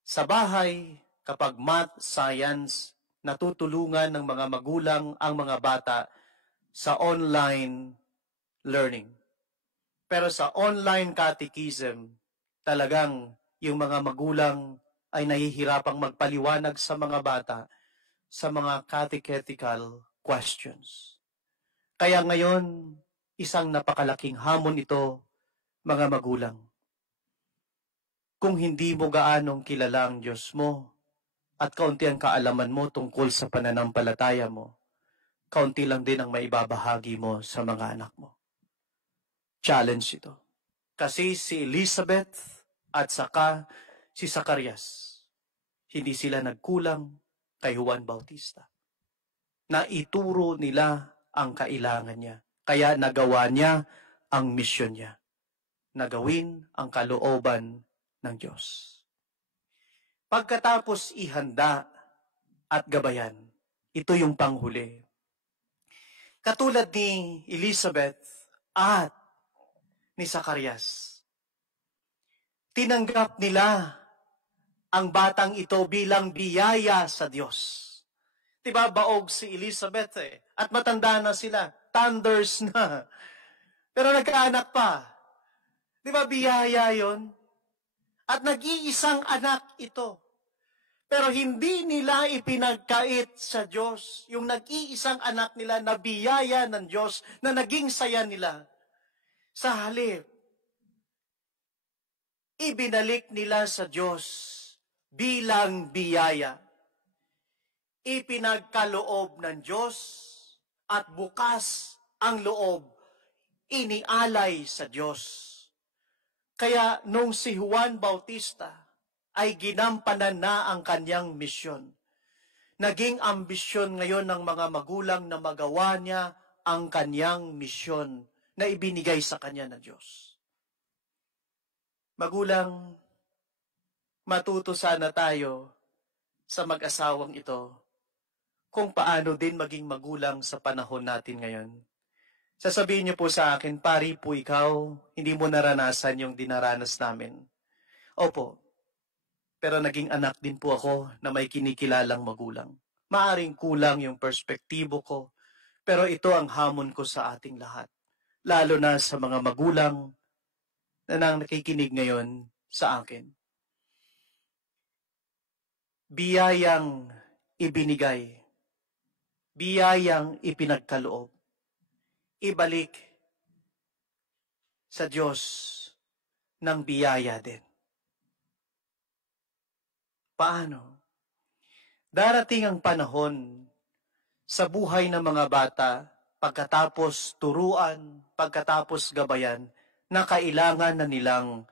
Sa bahay, kapag math, science, natutulungan ng mga magulang ang mga bata sa online learning. Pero sa online catechism, talagang yung mga magulang ay nahihirapang magpaliwanag sa mga bata sa mga catechetical questions. Kaya ngayon, isang napakalaking hamon ito, mga magulang. Kung hindi mo gaanong kilala ang Diyos mo at kaunti ang kaalaman mo tungkol sa pananampalataya mo, kaunti lang din ang maibabahagi mo sa mga anak mo. Challenge ito. Kasi si Elizabeth at saka si Zacarias, hindi sila nagkulang kay Juan Bautista. Naituro nila ang kailangan niya. Kaya nagawa niya ang misyon niya. Nagawin ang kalooban ng Diyos. Pagkatapos ihanda at gabayan, ito yung panghuli. Katulad ni Elizabeth at ni Zacarias, tinanggap nila ang batang ito bilang biyaya sa Diyos. Diba, baog si Elizabeth at matanda na sila, thunders na. Pero nagkaanak pa. Diba, biyaya yon? At nag-iisang anak ito. Pero hindi nila ipinagkait sa Diyos yung nag-iisang anak nila na biyaya ng Diyos na naging saya nila. Sa halip, ibinalik nila sa Diyos bilang biyaya. Ipinagkaloob ng Diyos at bukas ang loob, inialay sa Diyos. Kaya nung si Juan Bautista ay ginampanan na ang kanyang misyon, naging ambisyon ngayon ng mga magulang na magawa niya ang kanyang misyon na ibinigay sa kanya ng Diyos. Magulang, matuto sana tayo sa mag-asawang ito kung paano din maging magulang sa panahon natin ngayon. Sasabihin niyo po sa akin, pari po ikaw, hindi mo naranasan yung dinaranas namin. Opo, pero naging anak din po ako na may kinikilalang magulang. Maaring kulang yung perspektibo ko, pero ito ang hamon ko sa ating lahat. Lalo na sa mga magulang na nakikinig ngayon sa akin. Biyayang ibinigay, biyayang ipinagkaloob, ibalik sa Diyos ng biyaya din. Paano? Darating ang panahon sa buhay ng mga bata, pagkatapos turuan, pagkatapos gabayan, na kailangan na nilang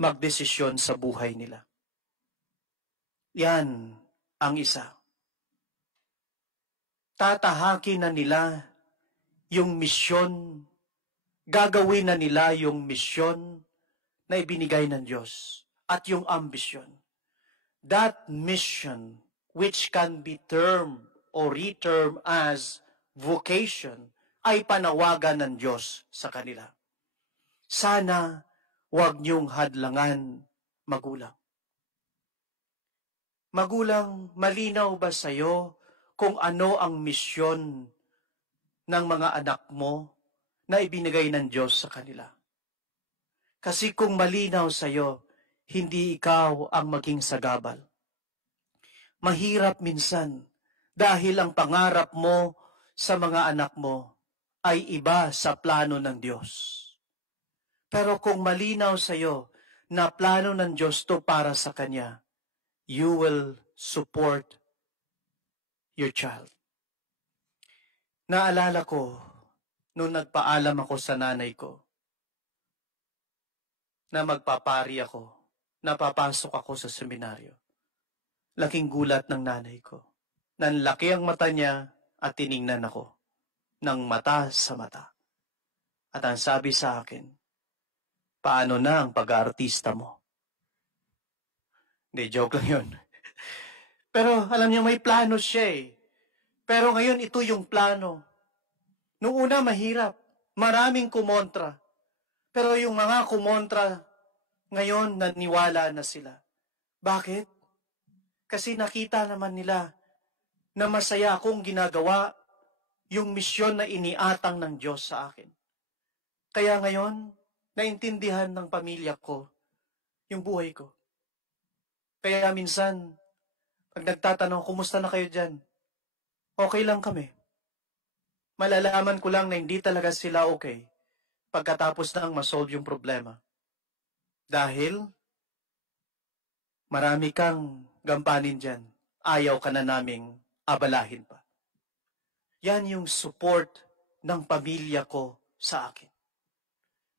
magdesisyon sa buhay nila. Yan ang isa. Tatahakin na nila yung misyon, gagawin na nila yung misyon na ibinigay ng Diyos at yung ambisyon. That mission, which can be termed or retermed as vocation, ay panawagan ng Diyos sa kanila. Sana huwag niyong hadlangan, magulang. Magulang, malinaw ba sa'yo kung ano ang misyon ng mga anak mo na ibinigay ng Diyos sa kanila? Kasi kung malinaw sa'yo, hindi ikaw ang maging sagabal. Mahirap minsan dahil ang pangarap mo sa mga anak mo ay iba sa plano ng Diyos. Pero kung malinaw sa'yo na plano ng Diyos to para sa Kanya, you will support your child. Naalala ko, nung nagpaalam ako sa nanay ko, na magpapari ako, napapasok ako sa seminaryo. Laking gulat ng nanay ko. Nanlaki ang mata niya at tiningnan ako ng mata sa mata. At ang sabi sa akin, paano na ang pag-aartista mo? Hindi, joke lang yun. Pero alam niyo, may plano siya eh. Pero ngayon, ito yung plano. Noong una, mahirap. Maraming kumontra. Pero yung mga kumontra, ngayon, naniwala na sila. Bakit? Kasi nakita naman nila na masaya akong ginagawa yung misyon na iniatang ng Diyos sa akin. Kaya ngayon, naintindihan ng pamilya ko yung buhay ko. Kaya minsan, pag nagtatanong, kumusta na kayo dyan? Okay lang kami. Malalaman ko lang na hindi talaga sila okay pagkatapos nang masolve yung problema. Dahil, marami kang gampanin dyan. Ayaw ka na naming abalahin pa. Yan yung support ng pamilya ko sa akin.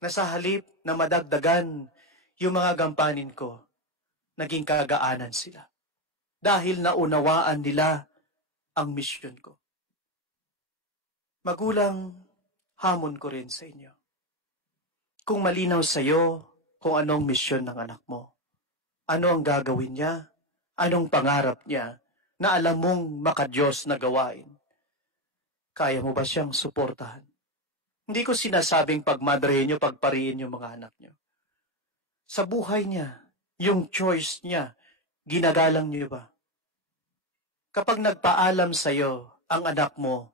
Na sa halip na madagdagan yung mga gampanin ko, naging kagaanan sila. Dahil naunawaan nila ang misyon ko. Magulang, hamon ko rin sa inyo. Kung malinaw sa iyo kung anong misyon ng anak mo, ano ang gagawin niya, anong pangarap niya, na alam mong makadiyos na gawain, kaya mo ba siyang suportahan? Hindi ko sinasabing pagmadrehin niyo, pagpariin yung mga anak niyo. Sa buhay niya, yung choice niya, ginagalang niyo ba? Kapag nagpaalam sa iyo ang anak mo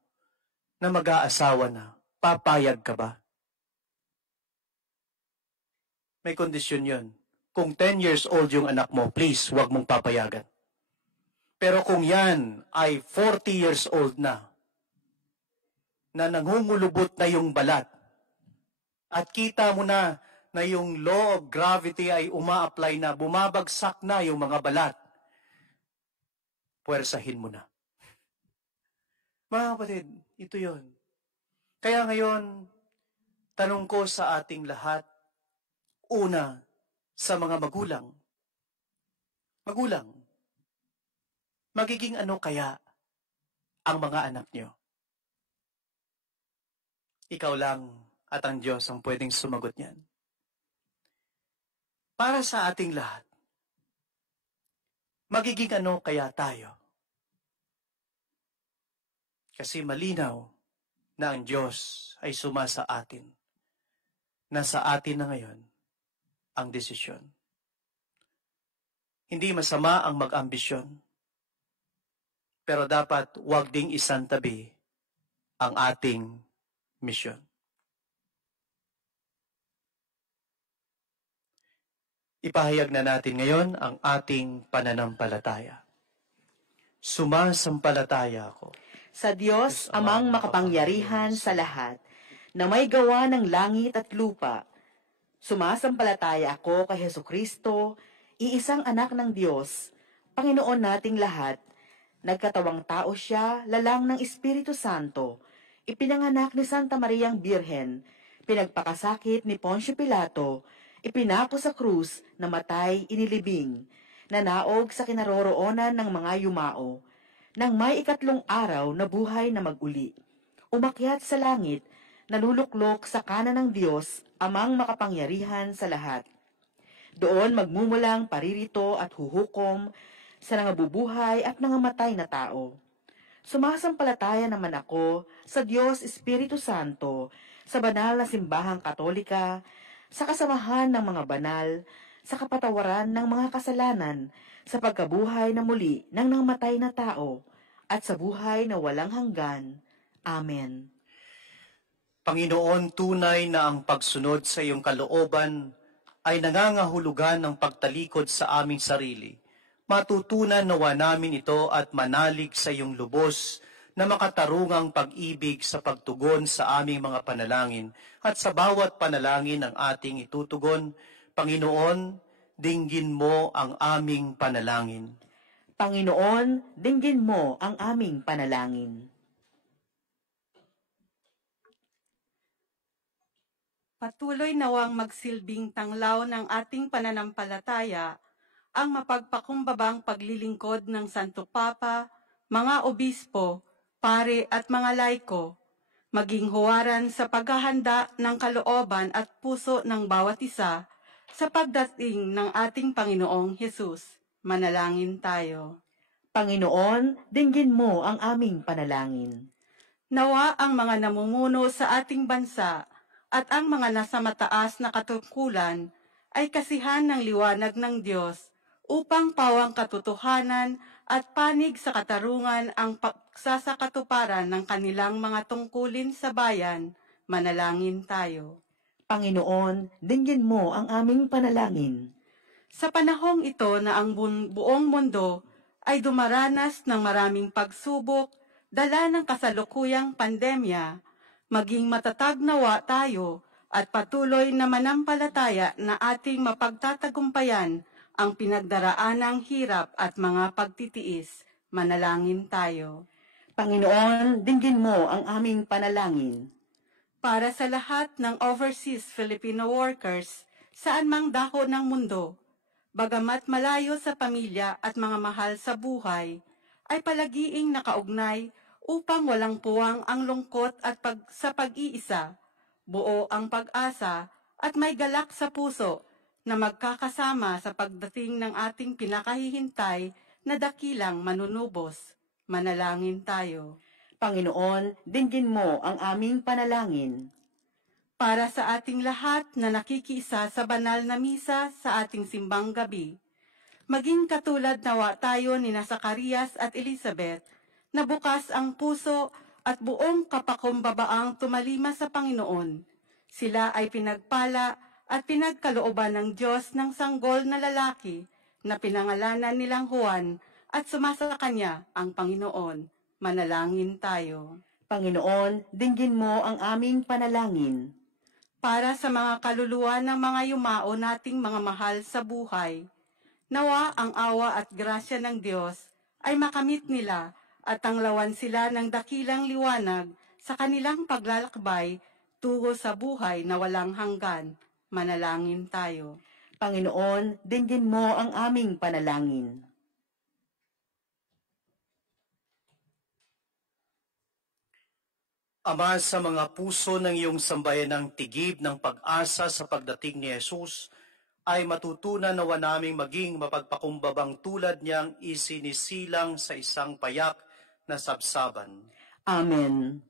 na mag-aasawa na, papayag ka ba? May kondisyon yun. Kung 10 years old yung anak mo, please, huwag mong papayagan. Pero kung yan ay 40 years old na nangungulubot na yung balat, at kita mo na yung law of gravity ay uma-apply na, bumabagsak na yung mga balat, puwersahin mo na. Mga kapatid, ito yon. Kaya ngayon, tanong ko sa ating lahat, una, sa mga magulang. Magulang, magiging ano kaya ang mga anak nyo? Ikaw lang at ang Diyos ang pwedeng sumagot niyan. Para sa ating lahat, magiging ano kaya tayo? Kasi malinaw na ang Diyos ay sumasa atin. Nasa atin na ngayon ang desisyon. Hindi masama ang mag-ambisyon, pero dapat huwag ding isantabi ang ating misyon. Ipahayag na natin ngayon ang ating pananampalataya. Sumasampalataya ako Sa Diyos, amang makapangyarihan sa lahat, na may gawa ng langit at lupa. Sumasampalataya ako kay Hesukristo, iisang anak ng Diyos, Panginoon nating lahat. Nagkatawang tao siya, lalang ng Espiritu Santo, ipinanganak ni Santa Mariang Birhen, pinagpakasakit ni Poncio Pilato, ipinako sa krus, namatay, inilibing, nanaog sa kinaroroonan ng mga yumao, nang may 3 araw na buhay na mag-uli. Umakyat sa langit, naluluklok sa kanan ng Diyos, amang makapangyarihan sa lahat. Doon magmumulang paririto at huhukom sa nangabubuhay at nangamatay na tao. Sumasampalataya naman ako sa Diyos Espiritu Santo, sa banal na simbahang Katolika, sa kasamahan ng mga banal, sa kapatawaran ng mga kasalanan, sa pagkabuhay na muli ng nangamatay na tao, at sa buhay na walang hanggan. Amen. Panginoon, tunay na ang pagsunod sa iyong kalooban ay nangangahulugan ng pagtalikod sa aming sarili. Matutunan nawa namin ito at manalig sa iyong lubos na makatarungang pag-ibig sa pagtugon sa aming mga panalangin at sa bawat panalangin ang ating itutugon. Panginoon, dinggin mo ang aming panalangin. Panginoon, dinggin mo ang aming panalangin. Patuloy nawang magsilbing tanglaw ng ating pananampalataya ang mapagpakumbabang paglilingkod ng Santo Papa, mga obispo, pare at mga laiko, maging huwaran sa paghahanda ng kalooban at puso ng bawat isa sa pagdating ng ating Panginoong Hesus. Manalangin tayo. Panginoon, dinggin mo ang aming panalangin. Nawa ang mga namumuno sa ating bansa at ang mga nasa mataas na katungkulan ay kasihan ng liwanag ng Diyos upang pawang katotohanan at panig sa katarungan ang pagsasakatuparan ng kanilang mga tungkulin sa bayan. Manalangin tayo. Panginoon, dinggin mo ang aming panalangin. Sa panahong ito na ang buong mundo ay dumaranas ng maraming pagsubok, dala ng kasalukuyang pandemya, maging matatag nawa tayo at patuloy na manampalataya na ating mapagtatagumpayan ang pinagdaraanang hirap at mga pagtitiis. Manalangin tayo. Panginoon, dinggin mo ang aming panalangin. Para sa lahat ng overseas Filipino workers saan mang dako ng mundo, bagamat malayo sa pamilya at mga mahal sa buhay, ay palagiing nakaugnay upang walang puwang ang lungkot at sa pag-iisa, buo ang pag-asa at may galak sa puso na magkakasama sa pagdating ng ating pinakahihintay na dakilang manunubos. Manalangin tayo. Panginoon, dinggin mo ang aming panalangin. Para sa ating lahat na nakikiisa sa banal na misa sa ating simbang gabi, maging katulad nawa tayo ni Zacarias at Elizabeth, na bukas ang puso at buong kapakumbabaang tumalima sa Panginoon. Sila ay pinagpala at pinagkalooban ng Diyos ng sanggol na lalaki na pinangalanan nilang Juan at sumasa sa kanya ang Panginoon. Manalangin tayo. Panginoon, dinggin mo ang aming panalangin. Para sa mga kaluluwa ng mga yumao nating mga mahal sa buhay, nawa ang awa at grasya ng Diyos ay makamit nila at tanglawan sila ng dakilang liwanag sa kanilang paglalakbay tungo sa buhay na walang hanggan. Manalangin tayo. Panginoon, dinggin mo ang aming panalangin. Ama, sa mga puso ng iyong sambayanang tigib ng pag-asa sa pagdating ni Jesus, ay matutunan nawa naming maging mapagpakumbabang tulad niyang isinisilang sa isang payak na sabsaban. Amen.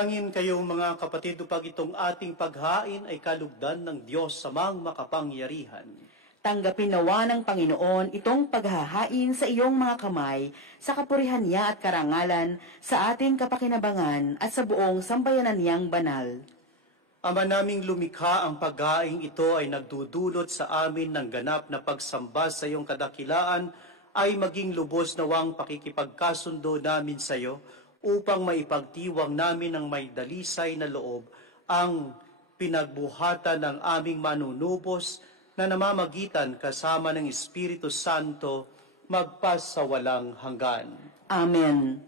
Tangin kayong mga kapatid upang itong ating paghain ay kalugdan ng Diyos samang makapangyarihan. Tanggapin nawa ng Panginoon itong paghahain sa iyong mga kamay sa kapurihan niya at karangalan sa ating kapakinabangan at sa buong sambayanan niyang banal. Ama naming lumikha, ang paghaing ito ay nagdudulot sa amin ng ganap na pagsamba sa iyong kadakilaan ay maging lubos nawang pakikipagkasundo namin sa iyo upang maipagtiwang namin ng may dalisay na loob ang pinagbuhatan ng aming manunubos na namamagitan kasama ng Espiritu Santo magpas sa walang hanggan. Amen.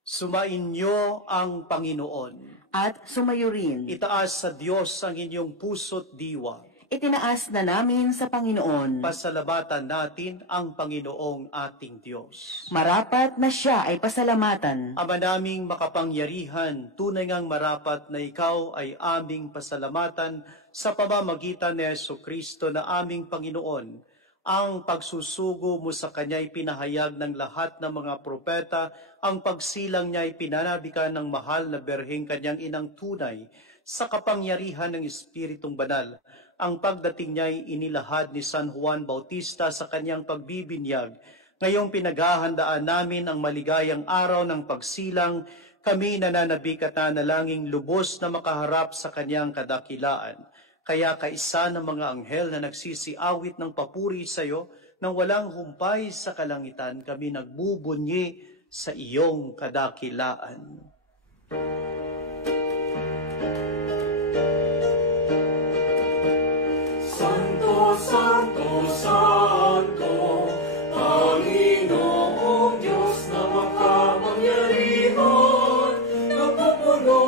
Sumainyo ang Panginoon. At sumayo rin. Itaas sa Diyos ang inyong puso't diwa. Itinaas na namin sa Panginoon. Pasalamatan natin ang Panginoong ating Diyos. Marapat na siya ay pasalamatan. Ama naming makapangyarihan, tunay ngang marapat na ikaw ay aming pasalamatan sa pamamagitan ni Jesucristo na aming Panginoon, Ang pagsusugo mo sa kanya ay pinahayag ng lahat ng mga propeta. Ang pagsilang niya ay pinanabikan ng mahal na berheng kanyang inang tunay sa kapangyarihan ng Espiritong Banal. Ang pagdating niya ay inilahad ni San Juan Bautista sa kanyang pagbibinyag. Ngayong pinaghahandaan namin ang maligayang araw ng pagsilang, kami nananabik at nanalangin lubos na makaharap sa kanyang kadakilaan. Kaya kaisa ng mga anghel na nagsisiawit ng papuri sa iyo, nang walang humpay sa kalangitan, kami nagbubunyi sa iyong kadakilaan. Santo, Santo, Santo, Panginoong Diyos na makapangyarihan, napupuno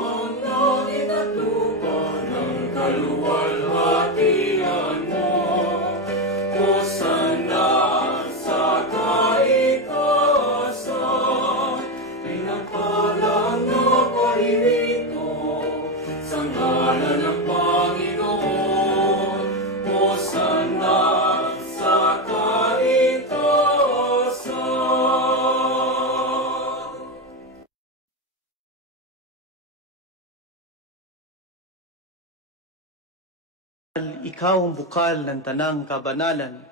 ang langit at lupa ng kaluwalhatian mo. Hosana sa kaitaasan, pinagpalang na paririto sa ngalan ng Panginoon. Hosana sa kaitaasan. Ikaw ang bukal ng tanang kabanalan,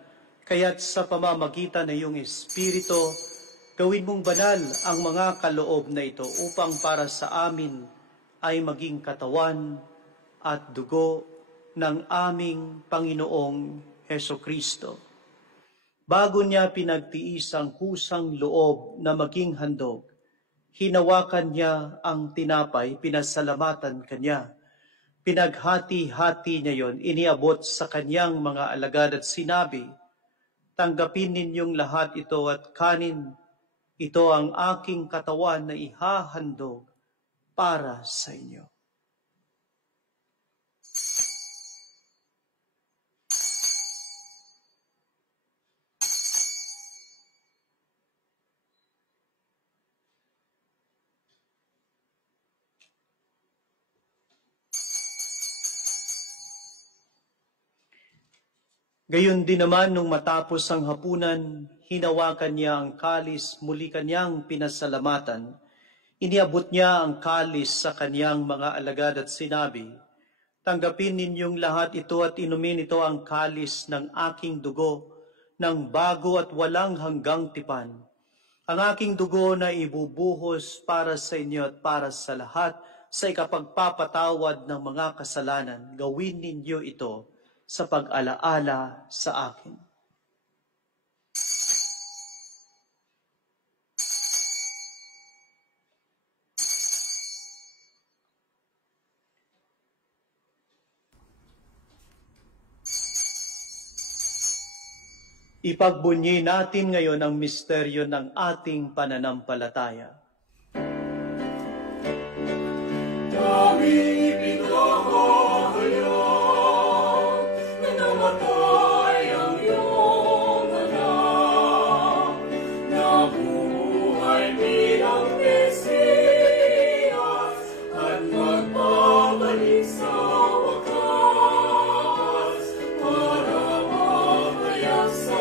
kaya't sa pamamagitan ng iyong Espiritu, gawin mong banal ang mga kaloob na ito upang para sa amin ay maging katawan at dugo ng aming Panginoong Hesukristo. Bago niya pinagtiis ang kusang loob na maging handog, hinawakan niya ang tinapay, pinasalamatan kanya. Pinaghati-hati niya yon, iniabot sa kanyang mga alagad at sinabi, "Tanggapin ninyong lahat ito at kanin. Ito ang aking katawan na ihahandog para sa inyo." Gayon din naman nung matapos ang hapunan, hinawakan niya ang kalis, muli kanyang pinasalamatan. Iniabot niya ang kalis sa kanyang mga alagad at sinabi, "Tanggapin ninyong lahat ito at inumin ito ang kalis ng aking dugo, ng bago at walang hanggang tipan. Ang aking dugo na ibubuhos para sa inyo at para sa lahat sa ikapagpapatawad ng mga kasalanan. Gawin ninyo ito sa pag-alaala sa akin." Ipagbunyi natin ngayon ang misteryo ng ating pananampalataya. Aming ipinahahayag na namatay ang iyong anak, nabuhay bilang Mesiyas at magbabalik sa wakas para mahayag sa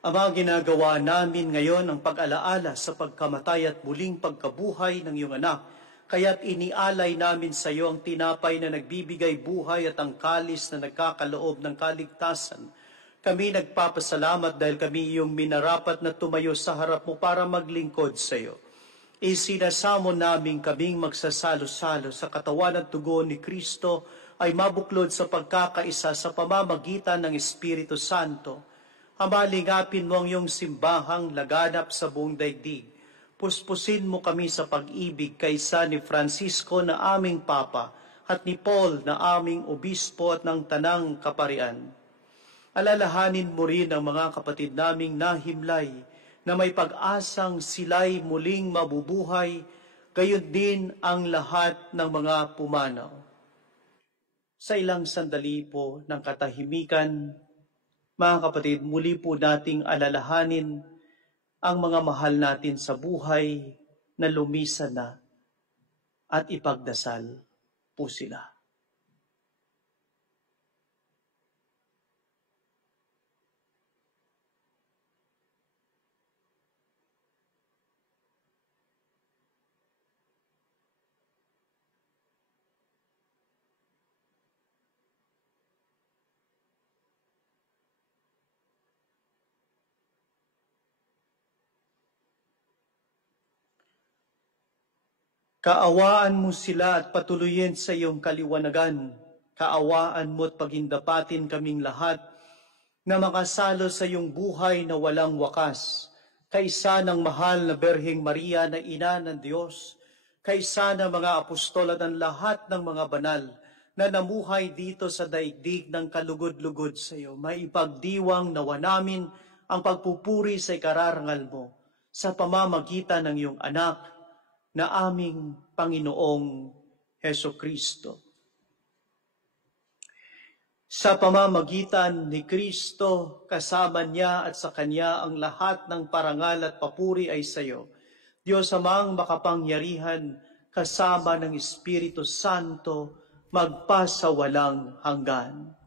Ama, ginagawa namin ngayon ang pag-alaala sa pagkamatay at muling pagkabuhay ng iyong anak. Kaya't inialay namin sa iyo ang tinapay na nagbibigay buhay at ang kalis na nagkakaloob ng kaligtasan. Kami nagpapasalamat dahil kami iyong minarapat na tumayo sa harap mo para maglingkod sa iyo. Isinasamo namin kaming magsasalo-salo sa katawan at dugo ni Kristo ay mabuklod sa pagkakaisa sa pamamagitan ng Espiritu Santo. Hamalingapin mo ang iyong simbahang laganap sa buong daigdig. Puspusin mo kami sa pag-ibig kaysa ni Francisco na aming Papa at ni Paul na aming Obispo at ng Tanang Kaparian. Alalahanin mo rin ang mga kapatid naming nahimlay na may pag-asang sila'y muling mabubuhay, gayon din ang lahat ng mga pumanaw. Sa ilang sandali po ng katahimikan, mga kapatid, muli po nating alalahanin ang mga mahal natin sa buhay na lumisan na at ipagdasal po sila. Kaawaan mo sila at patuloyin sa iyong kaliwanagan. Kaawaan mo at pagindapatin kaming lahat na makasalo sa iyong buhay na walang wakas. Kaisa ng mahal na Berheng Maria na Ina ng Diyos, kaisa ng mga apostol at ang lahat ng mga banal na namuhay dito sa daigdig ng kalugod-lugod sa iyo. Maipagdiwang nawa namin ang pagpupuri sa ikararangal mo sa pamamagitan ng iyong anak na aming Panginoong Heso Kristo. Sa pamamagitan ni Kristo, kasama niya at sa Kanya ang lahat ng parangal at papuri ay sa iyo. Diyos Amang makapangyarihan, kasama ng Espiritu Santo, magpasawalang hanggan.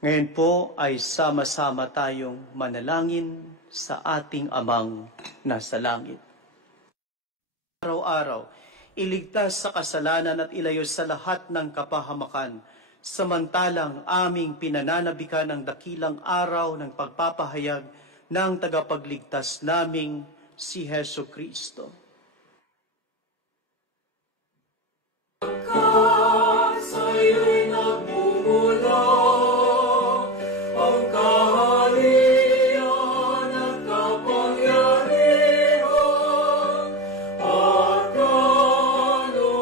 Ngayon po ay sama-sama tayong manalangin sa ating Amang nasa langit. Araw-araw, iligtas sa kasalanan at ilayo sa lahat ng kapahamakan, samantalang aming pinananabikan ang dakilang araw ng pagpapahayag ng tagapagligtas naming si Heso Kristo. Sa'yo'y nagmumula ang kaharian at kapangyarihan at kaluwalhatian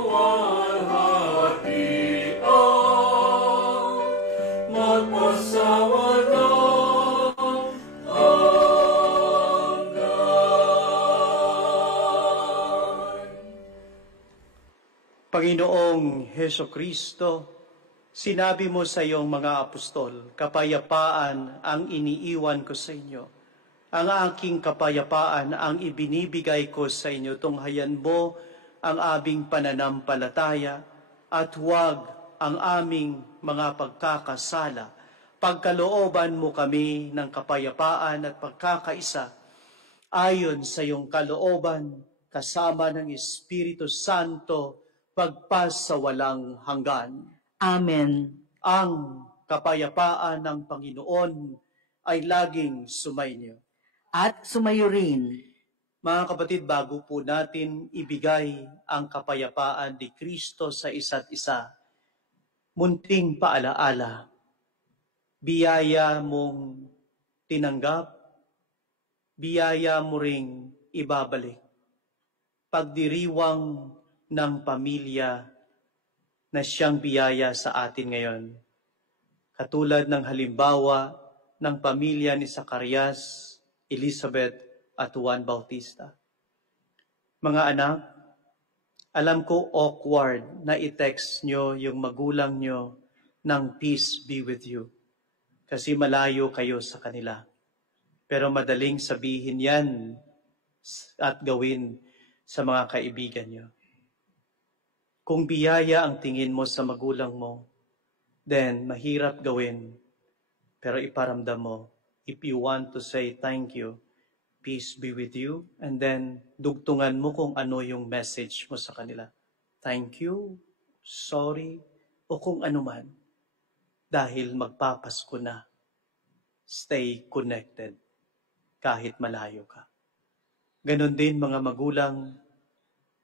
magpasawalang hanggan. Panginoong Heso Kristo, sinabi mo sa iyong mga apostol, kapayapaan ang iniiwan ko sa inyo. Ang aking kapayapaan ang ibinibigay ko sa inyo. Tunghayan mo ang aming pananampalataya at huwag ang aming mga pagkakasala. Pagkalooban mo kami ng kapayapaan at pagkakaisa ayon sa iyong kalooban kasama ng Espiritu Santo pagpasawalang hanggan. Amen. Ang kapayapaan ng Panginoon ay laging sumainyo. At sumayo rin. Mga kapatid, bago po natin ibigay ang kapayapaan ni Kristo sa isa't isa, munting paalaala, biyaya mong tinanggap, biyaya mo ring ibabalik. Pagdiriwang ng pamilya na siyang biyaya sa atin ngayon. Katulad ng halimbawa ng pamilya ni Zacarias, Elizabeth at Juan Bautista. Mga anak, alam ko awkward na i-text nyo yung magulang nyo ng peace be with you. Kasi malayo kayo sa kanila. Pero madaling sabihin yan at gawin sa mga kaibigan nyo. Kung biyaya ang tingin mo sa magulang mo, then mahirap gawin. Pero iparamdam mo, if you want to say thank you, peace be with you, and then dugtungan mo kung ano yung message mo sa kanila. Thank you, sorry, o kung ano man. Dahil magpapasko na, stay connected kahit malayo ka. Ganon din mga magulang,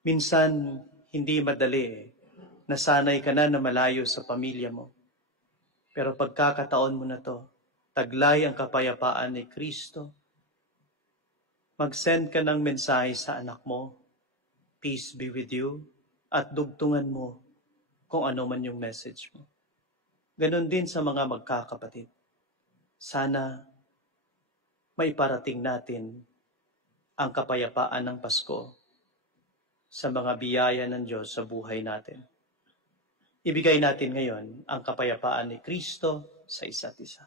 minsan hindi madali nasanay ka na malayo sa pamilya mo. Pero pagkakataon mo na to, taglay ang kapayapaan ni Kristo. Mag-send ka ng mensahe sa anak mo, peace be with you, at dugtungan mo kung ano man yung message mo. Ganon din sa mga magkakapatid. Sana maiparating natin ang kapayapaan ng Pasko sa mga biyaya ng Diyos sa buhay natin. Ibigay natin ngayon ang kapayapaan ni Kristo sa isa't isa.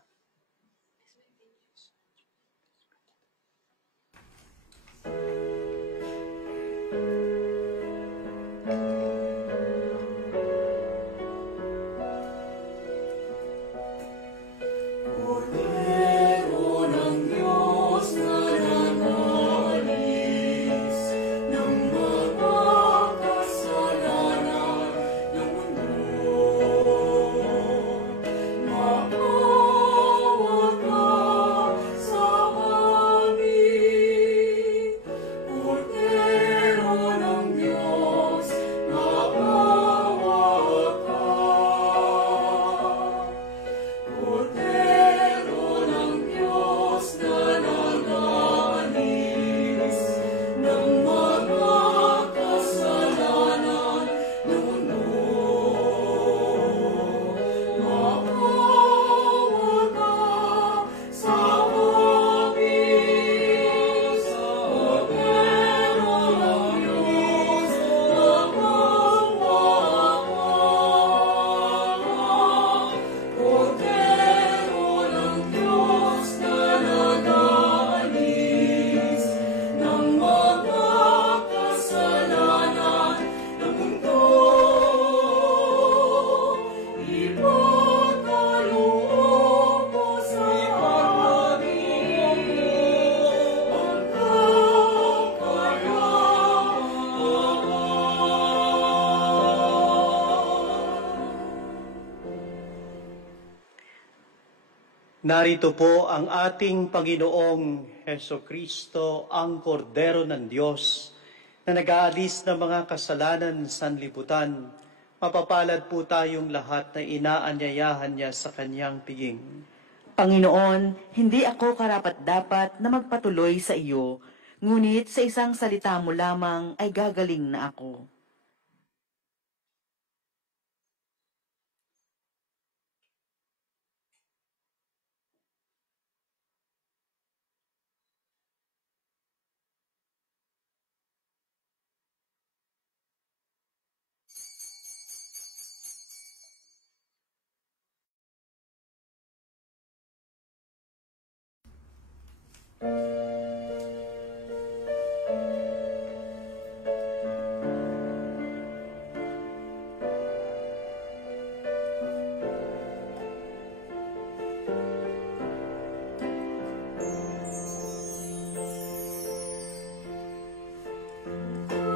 Narito po ang ating Panginoong Heso Kristo, ang Kordero ng Diyos, na nag-aalis ng mga kasalanan sa sanlibutan. Mapapalad po tayong lahat na inaanyayahan niya sa kanyang piging. Panginoon, hindi ako karapat-dapat na magpatuloy sa iyo, ngunit sa isang salita mo lamang ay gagaling na ako.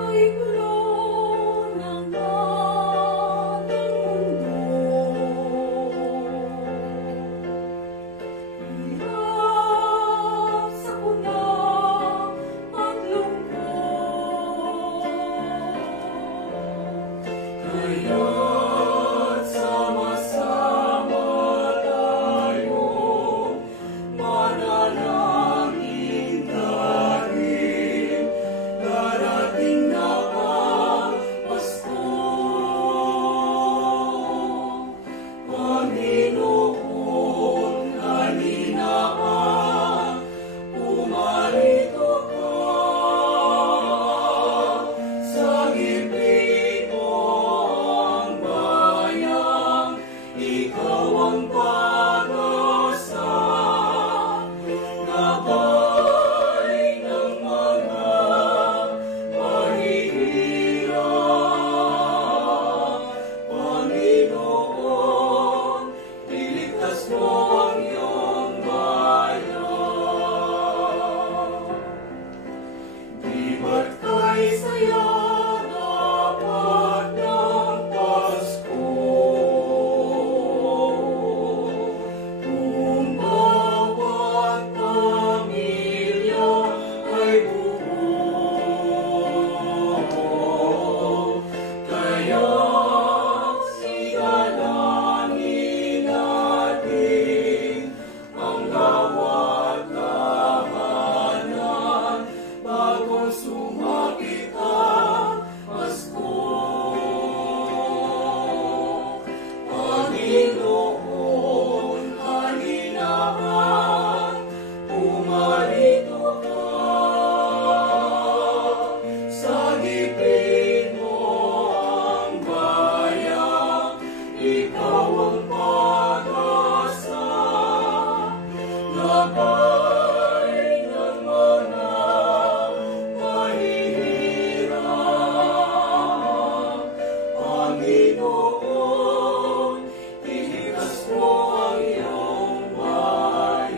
Ay gulo ng ating mundo, hirap sa kunang at lungkot, kaya't sama-sama tayo manalangin dahil darating na ang Pasko. Panginoon, halina ka, pumarito ka, sagipin mo ang bayan, ikaw ang pag-asa, gabay ng mga mahihirap. Panginoon, iligtas mo ang iyong bayan. Di ba't kay saya dapat ng Pasko, kung bawat pamilya ay buo, kaya't igalangin natin ang bawat tahanan bago sumapit ang Pasko. Panginoon, halina ka, pumarito ka, sagipin mo ang bayan, ikaw ang pag-asa, gabay ng mga mahihirap. Panginoon, iligtas mo ang iyong bayan.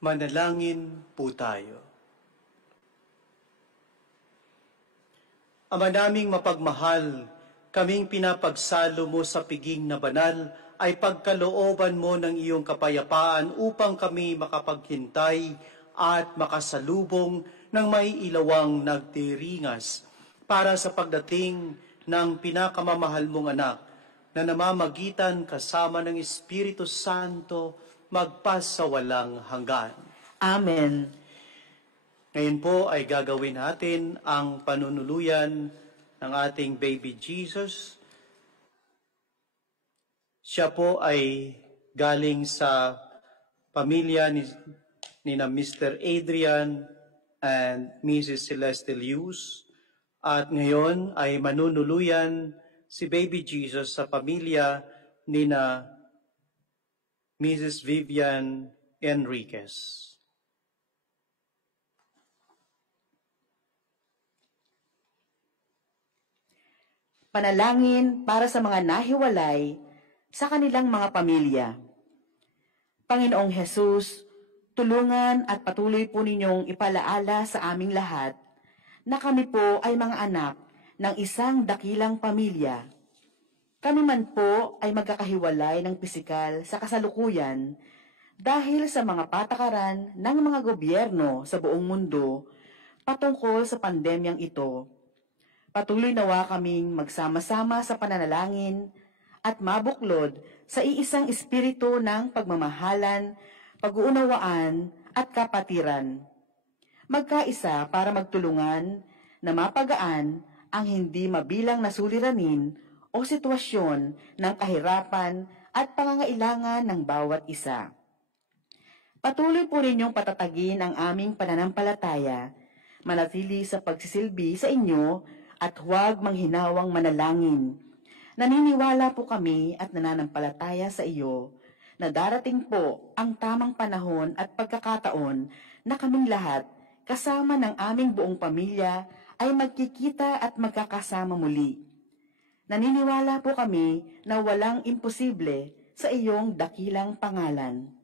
Manalangin po tayo. Ama naming mapagmahal, kaming pinapagsalo mo sa piging na banal, ay pagkalooban mo ng iyong kapayapaan upang kami makapaghintay at makasalubong ng may ilawang nagtiringas para sa pagdating ng pinakamamahal mong anak na namamagitan kasama ng Espiritu Santo magpasawalang hanggan. Amen. Ngayon po ay gagawin natin ang panunuluyan ng ating baby Jesus. Siya po ay galing sa pamilya ni na Mr. Adrian and Mrs. Celeste Lius. At ngayon ay manunuluyan si baby Jesus sa pamilya ni na Mrs. Vivian Enriquez. Panalangin para sa mga nahiwalay sa kanilang mga pamilya. Panginoong Hesus, tulungan at patuloy po ninyong ipalaala sa aming lahat na kami po ay mga anak ng isang dakilang pamilya. Kami man po ay magkakahiwalay ng pisikal sa kasalukuyan dahil sa mga patakaran ng mga gobyerno sa buong mundo patungkol sa pandemyang ito. Patuloy nawa kaming magsama-sama sa pananalangin at mabuklod sa iisang espiritu ng pagmamahalan, pag-uunawaan at kapatiran. Magkaisa para magtulungan na mapagaan ang hindi mabilang na suliranin o sitwasyon ng kahirapan at pangangailangan ng bawat isa. Patuloy po ninyong patatagin ang aming pananampalataya, manatili sa pagsisilbi sa inyo at huwag manghinawang manalangin. Naniniwala po kami at nananampalataya sa iyo na darating po ang tamang panahon at pagkakataon na kaming lahat kasama ng aming buong pamilya ay magkikita at magkakasama muli. Naniniwala po kami na walang imposible sa iyong dakilang pangalan.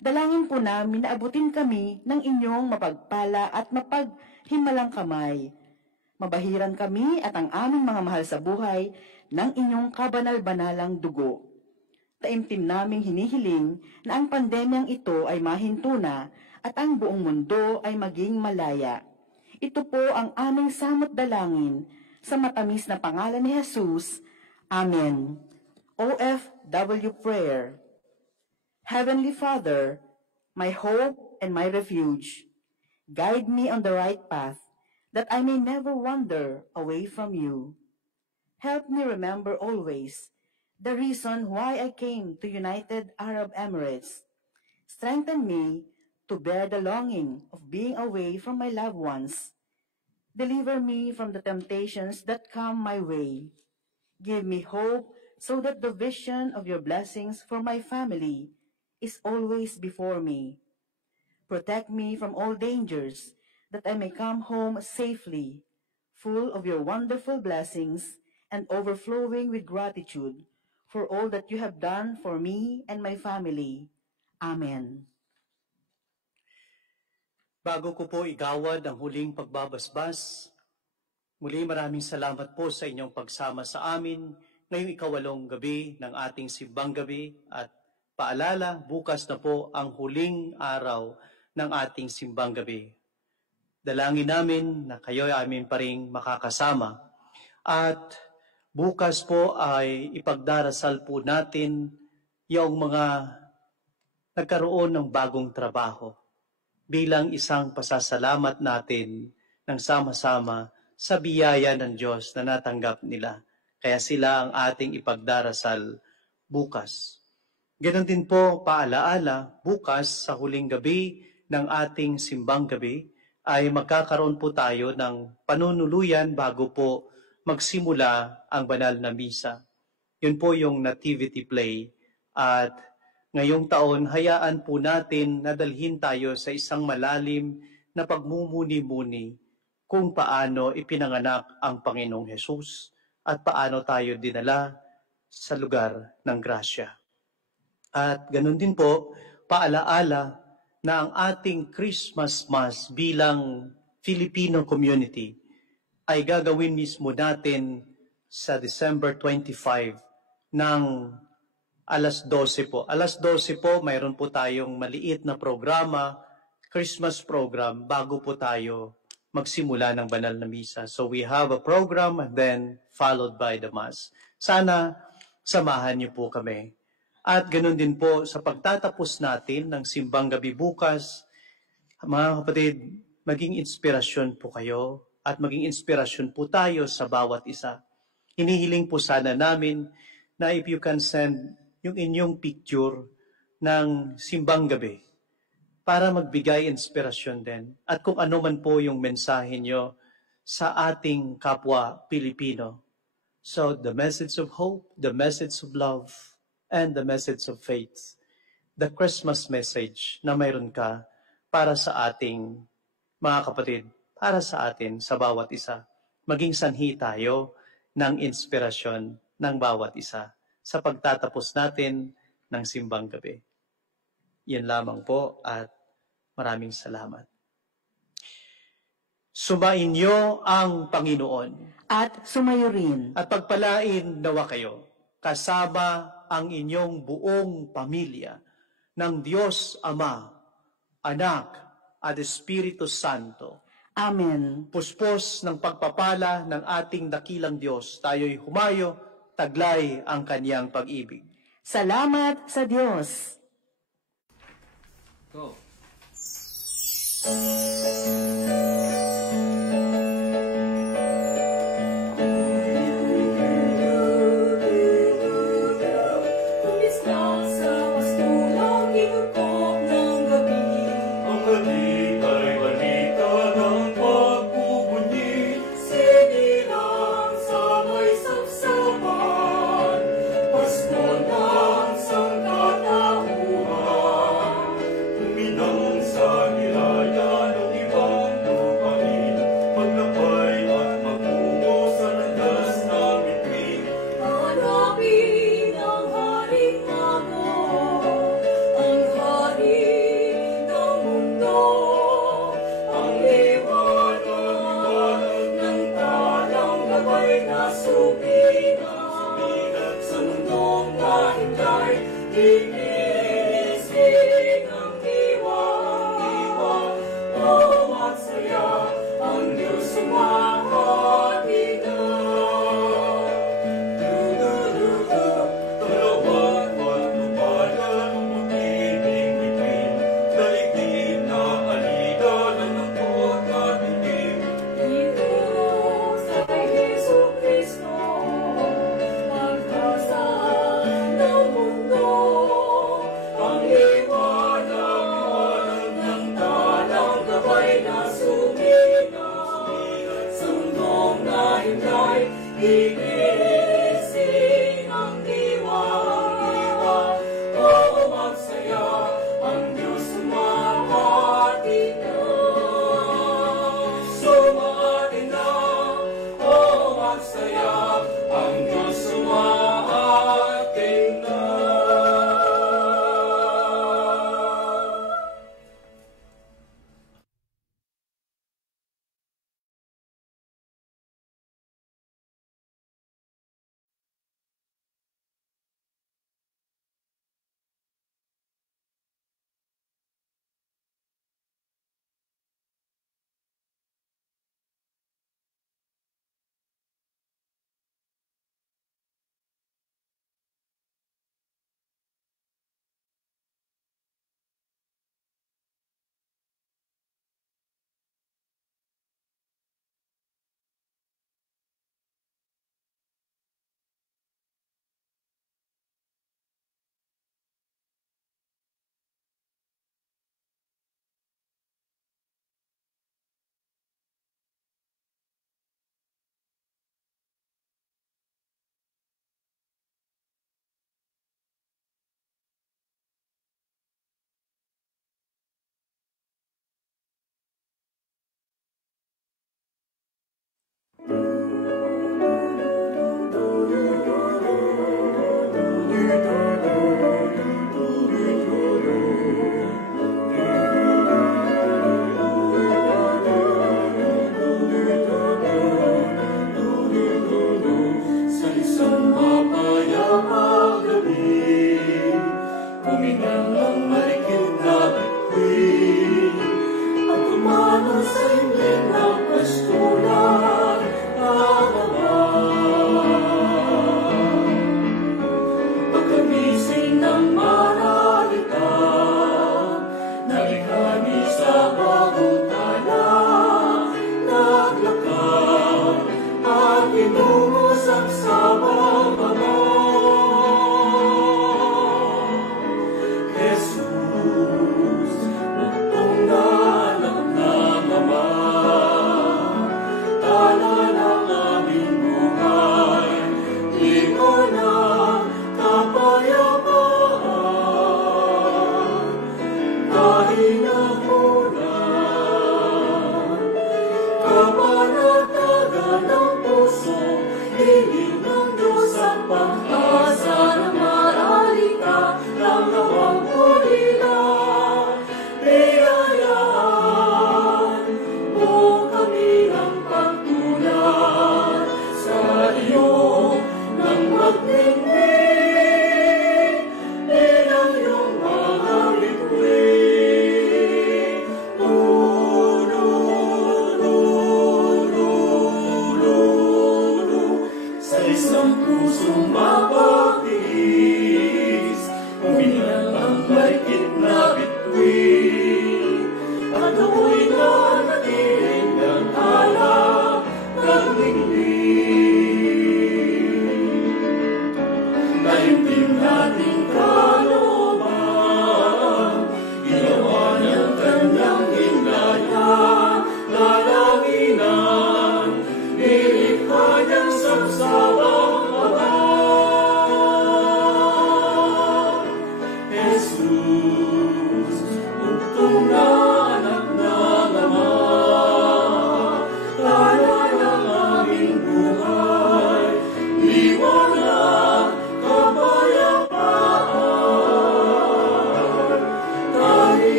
Dalangin po namin na abutin kami ng inyong mapagpala at mapaghimalang kamay. Mabahiran kami at ang aming mga mahal sa buhay ng inyong kabanal-banalang dugo. Taimtim naming hinihiling na ang pandemyang ito ay mahinto na at ang buong mundo ay maging malaya. Ito po ang aming samot dalangin sa matamis na pangalan ni Jesus. Amen. OFW Prayer. Heavenly Father, my hope and my refuge, guide me on the right path, that I may never wander away from you. Help me remember always the reason why I came to United Arab Emirates. Strengthen me to bear the longing of being away from my loved ones. Deliver me from the temptations that come my way. Give me hope so that the vision of your blessings for my family is always before me. Protect me from all dangers, that I may come home safely, full of your wonderful blessings and overflowing with gratitude for all that you have done for me and my family. Amen. Bago ko po igawad ang huling pagbabasbas, muli maraming salamat po sa inyong pagsama sa amin ngayong ikawalong gabi ng ating simbang gabi at paalala, bukas na po ang huling araw ng ating simbang gabi. Dalangin namin na kayo ay amin pa rin makakasama. At bukas po ay ipagdarasal po natin yung mga nagkaroon ng bagong trabaho bilang isang pasasalamat natin ng sama-sama sa biyaya ng Diyos na natanggap nila. Kaya sila ang ating ipagdarasal bukas. Ganon din po paalaala, bukas sa huling gabi ng ating simbang gabi ay magkakaroon po tayo ng panunuluyan bago po magsimula ang banal na misa. Yun po yung nativity play at ngayong taon hayaan po natin na dalhin tayo sa isang malalim na pagmumuni-muni kung paano ipinanganak ang Panginoong Hesus at paano tayo dinala sa lugar ng grasya. At ganun din po, paalaala na ang ating Christmas Mass bilang Filipino community ay gagawin mismo natin sa December 25 ng alas 12 po. Alas 12 po, mayroon po tayong maliit na programa, Christmas program, bago po tayo magsimula ng banal na misa. So we have a program and then followed by the Mass. Sana samahan niyo po kami. At ganoon din po sa pagtatapos natin ng simbang gabi bukas, mga kapatid, maging inspirasyon po kayo at maging inspirasyon po tayo sa bawat isa. Hinihiling po sana namin na if you can send yung inyong picture ng simbang gabi para magbigay inspirasyon din. At kung ano man po yung mensahe nyo sa ating kapwa Pilipino. So the message of hope, the message of love, and the message of faith, the Christmas message na mayroon ka para sa ating mga kapatid, para sa atin, sa bawat isa. Maging sanhi tayo ng inspirasyon ng bawat isa sa pagtatapos natin ng simbang gabi. Yan lamang po at Maraming salamat. Sumainyo ang Panginoon At sumayo rin. at pagpalain nawa kayo kasama ang inyong buong pamilya ng Diyos Ama, Anak at Espiritu Santo. Amen. Puspos ng pagpapala ng ating dakilang Diyos, tayo'y humayo, taglay ang kanyang pag-ibig. Salamat sa Diyos. Go. Tumis na sa pastulang hinugkok ng gabi. Ang galit ay balita ng pagbubunyi. Sinilang sa may sapsapan. Pasko ng sangkatauhan. Tuminang sa nilaya ng ibang lupain. Maglakbay at magungo sa landas na bituin. Hanapin ang haring ako, ang hari ng mundo, ang liwanag ng talang gabay na sumikat sa mundong mahintay. Gigising ang diwa, at saya ang Diyos sumahati na. Dalawat patnubalan ng pag-ibig bituin, daligdig na alida ng lungkot at dilim. Dito sa kay Jesucristo, pag-asa ng mundo, ang liwanag ng talang gabay na sumikat sa mundong nahintay. Gigising ang diwa, magsaya ang Diyos sumahati na. Sumahati na, magsaya ang Diyos sumahati na. Sa isang mapayapang gabi, kuminang ang malikid na bituin, at tumalo sa himlig ng pastulan ng Ama. Pagkagising ng maralita, nalikani sa bagong tala, naglakad at inungusap sa Ama. Jesus, bugtong nanak ng Ama, tala ng aming buhay, liwanag, kapayapaan, kahinahunan, kapanatagan ng puso,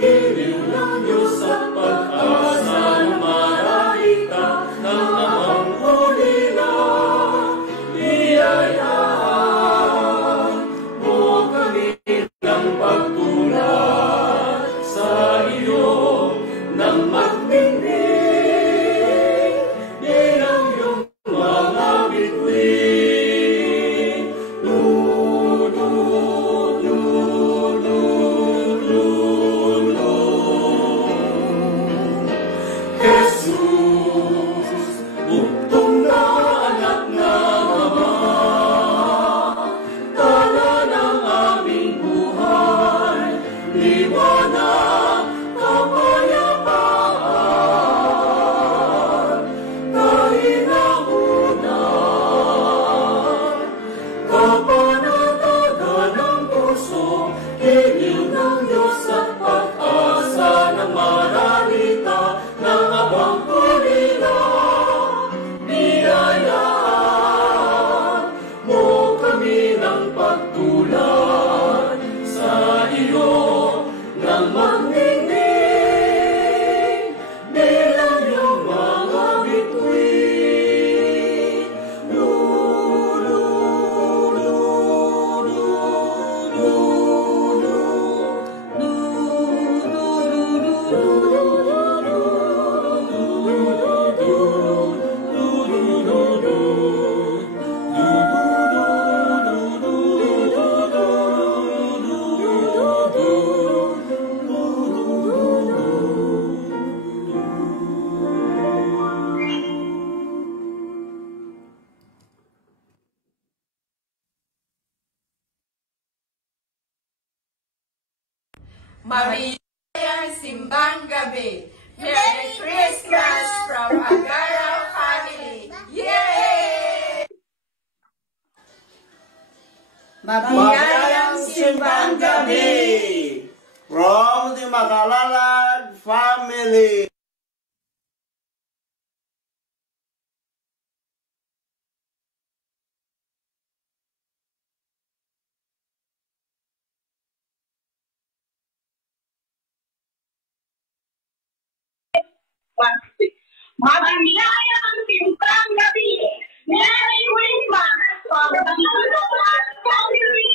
Giliw ng Diyos at pag-asa ng marahita ng amang ulila. Biyayaan mo kami ng pagtulad sa iyo ng magdinig bilang iyong mga bituin. Jesus, buktong na anak ng Ama, tala ng aming buhay, liwanag, kapayapaan, kahinahunan, kapanatagan ng puso, giliw ng Diyos at pag-asa ng mararita ng abang ulila. Biyayaan mo kami ng pagtulad sa iyo ng magdinig bilang iyong mga bituin. Maligayang simbang gabi. Merry Christmas from Agara family. Yay! Mabiyayang simbang gabi from the Makalalad family. Mabiyayang simbang gabi. Merry Christmas from the Makalalad family.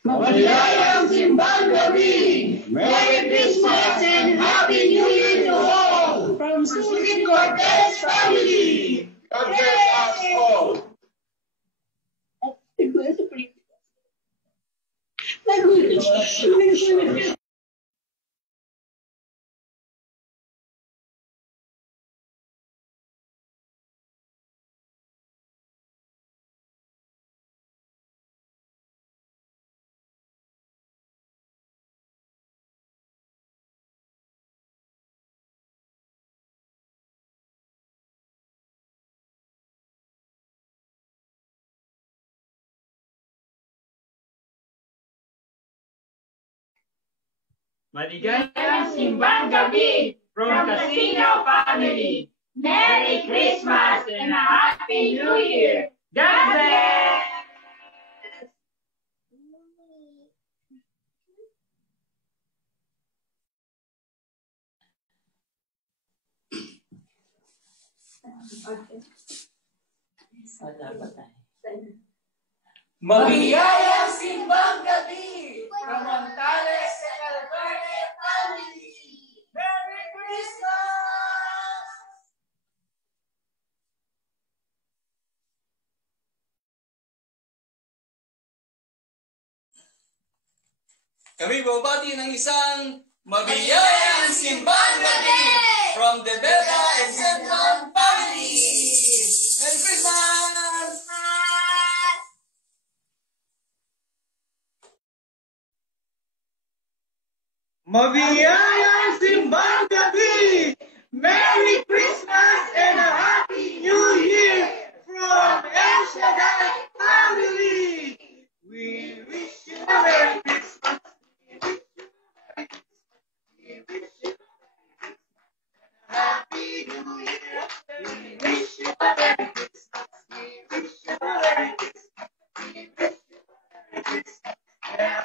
Mabiyayang simbang gabi. Merry Christmas and Happy New Year to all from Susie Cortez family. God bless us all. Maligayang simbang gabi from Casino family. Merry Christmas and a Happy New Year. God bless! Mabiyayang simbang gabi from Montales and Alverne family. Merry Christmas! Kami babati ng isang mabiyayang simbang gabi from the Bella and Zedman family. Merry Christmas! Mabiyayang simbang gabi. Merry Christmas and a Happy New Year from El Shaddai family. We wish you a Merry Christmas. We wish you a Happy New Year. We wish you a Yeah.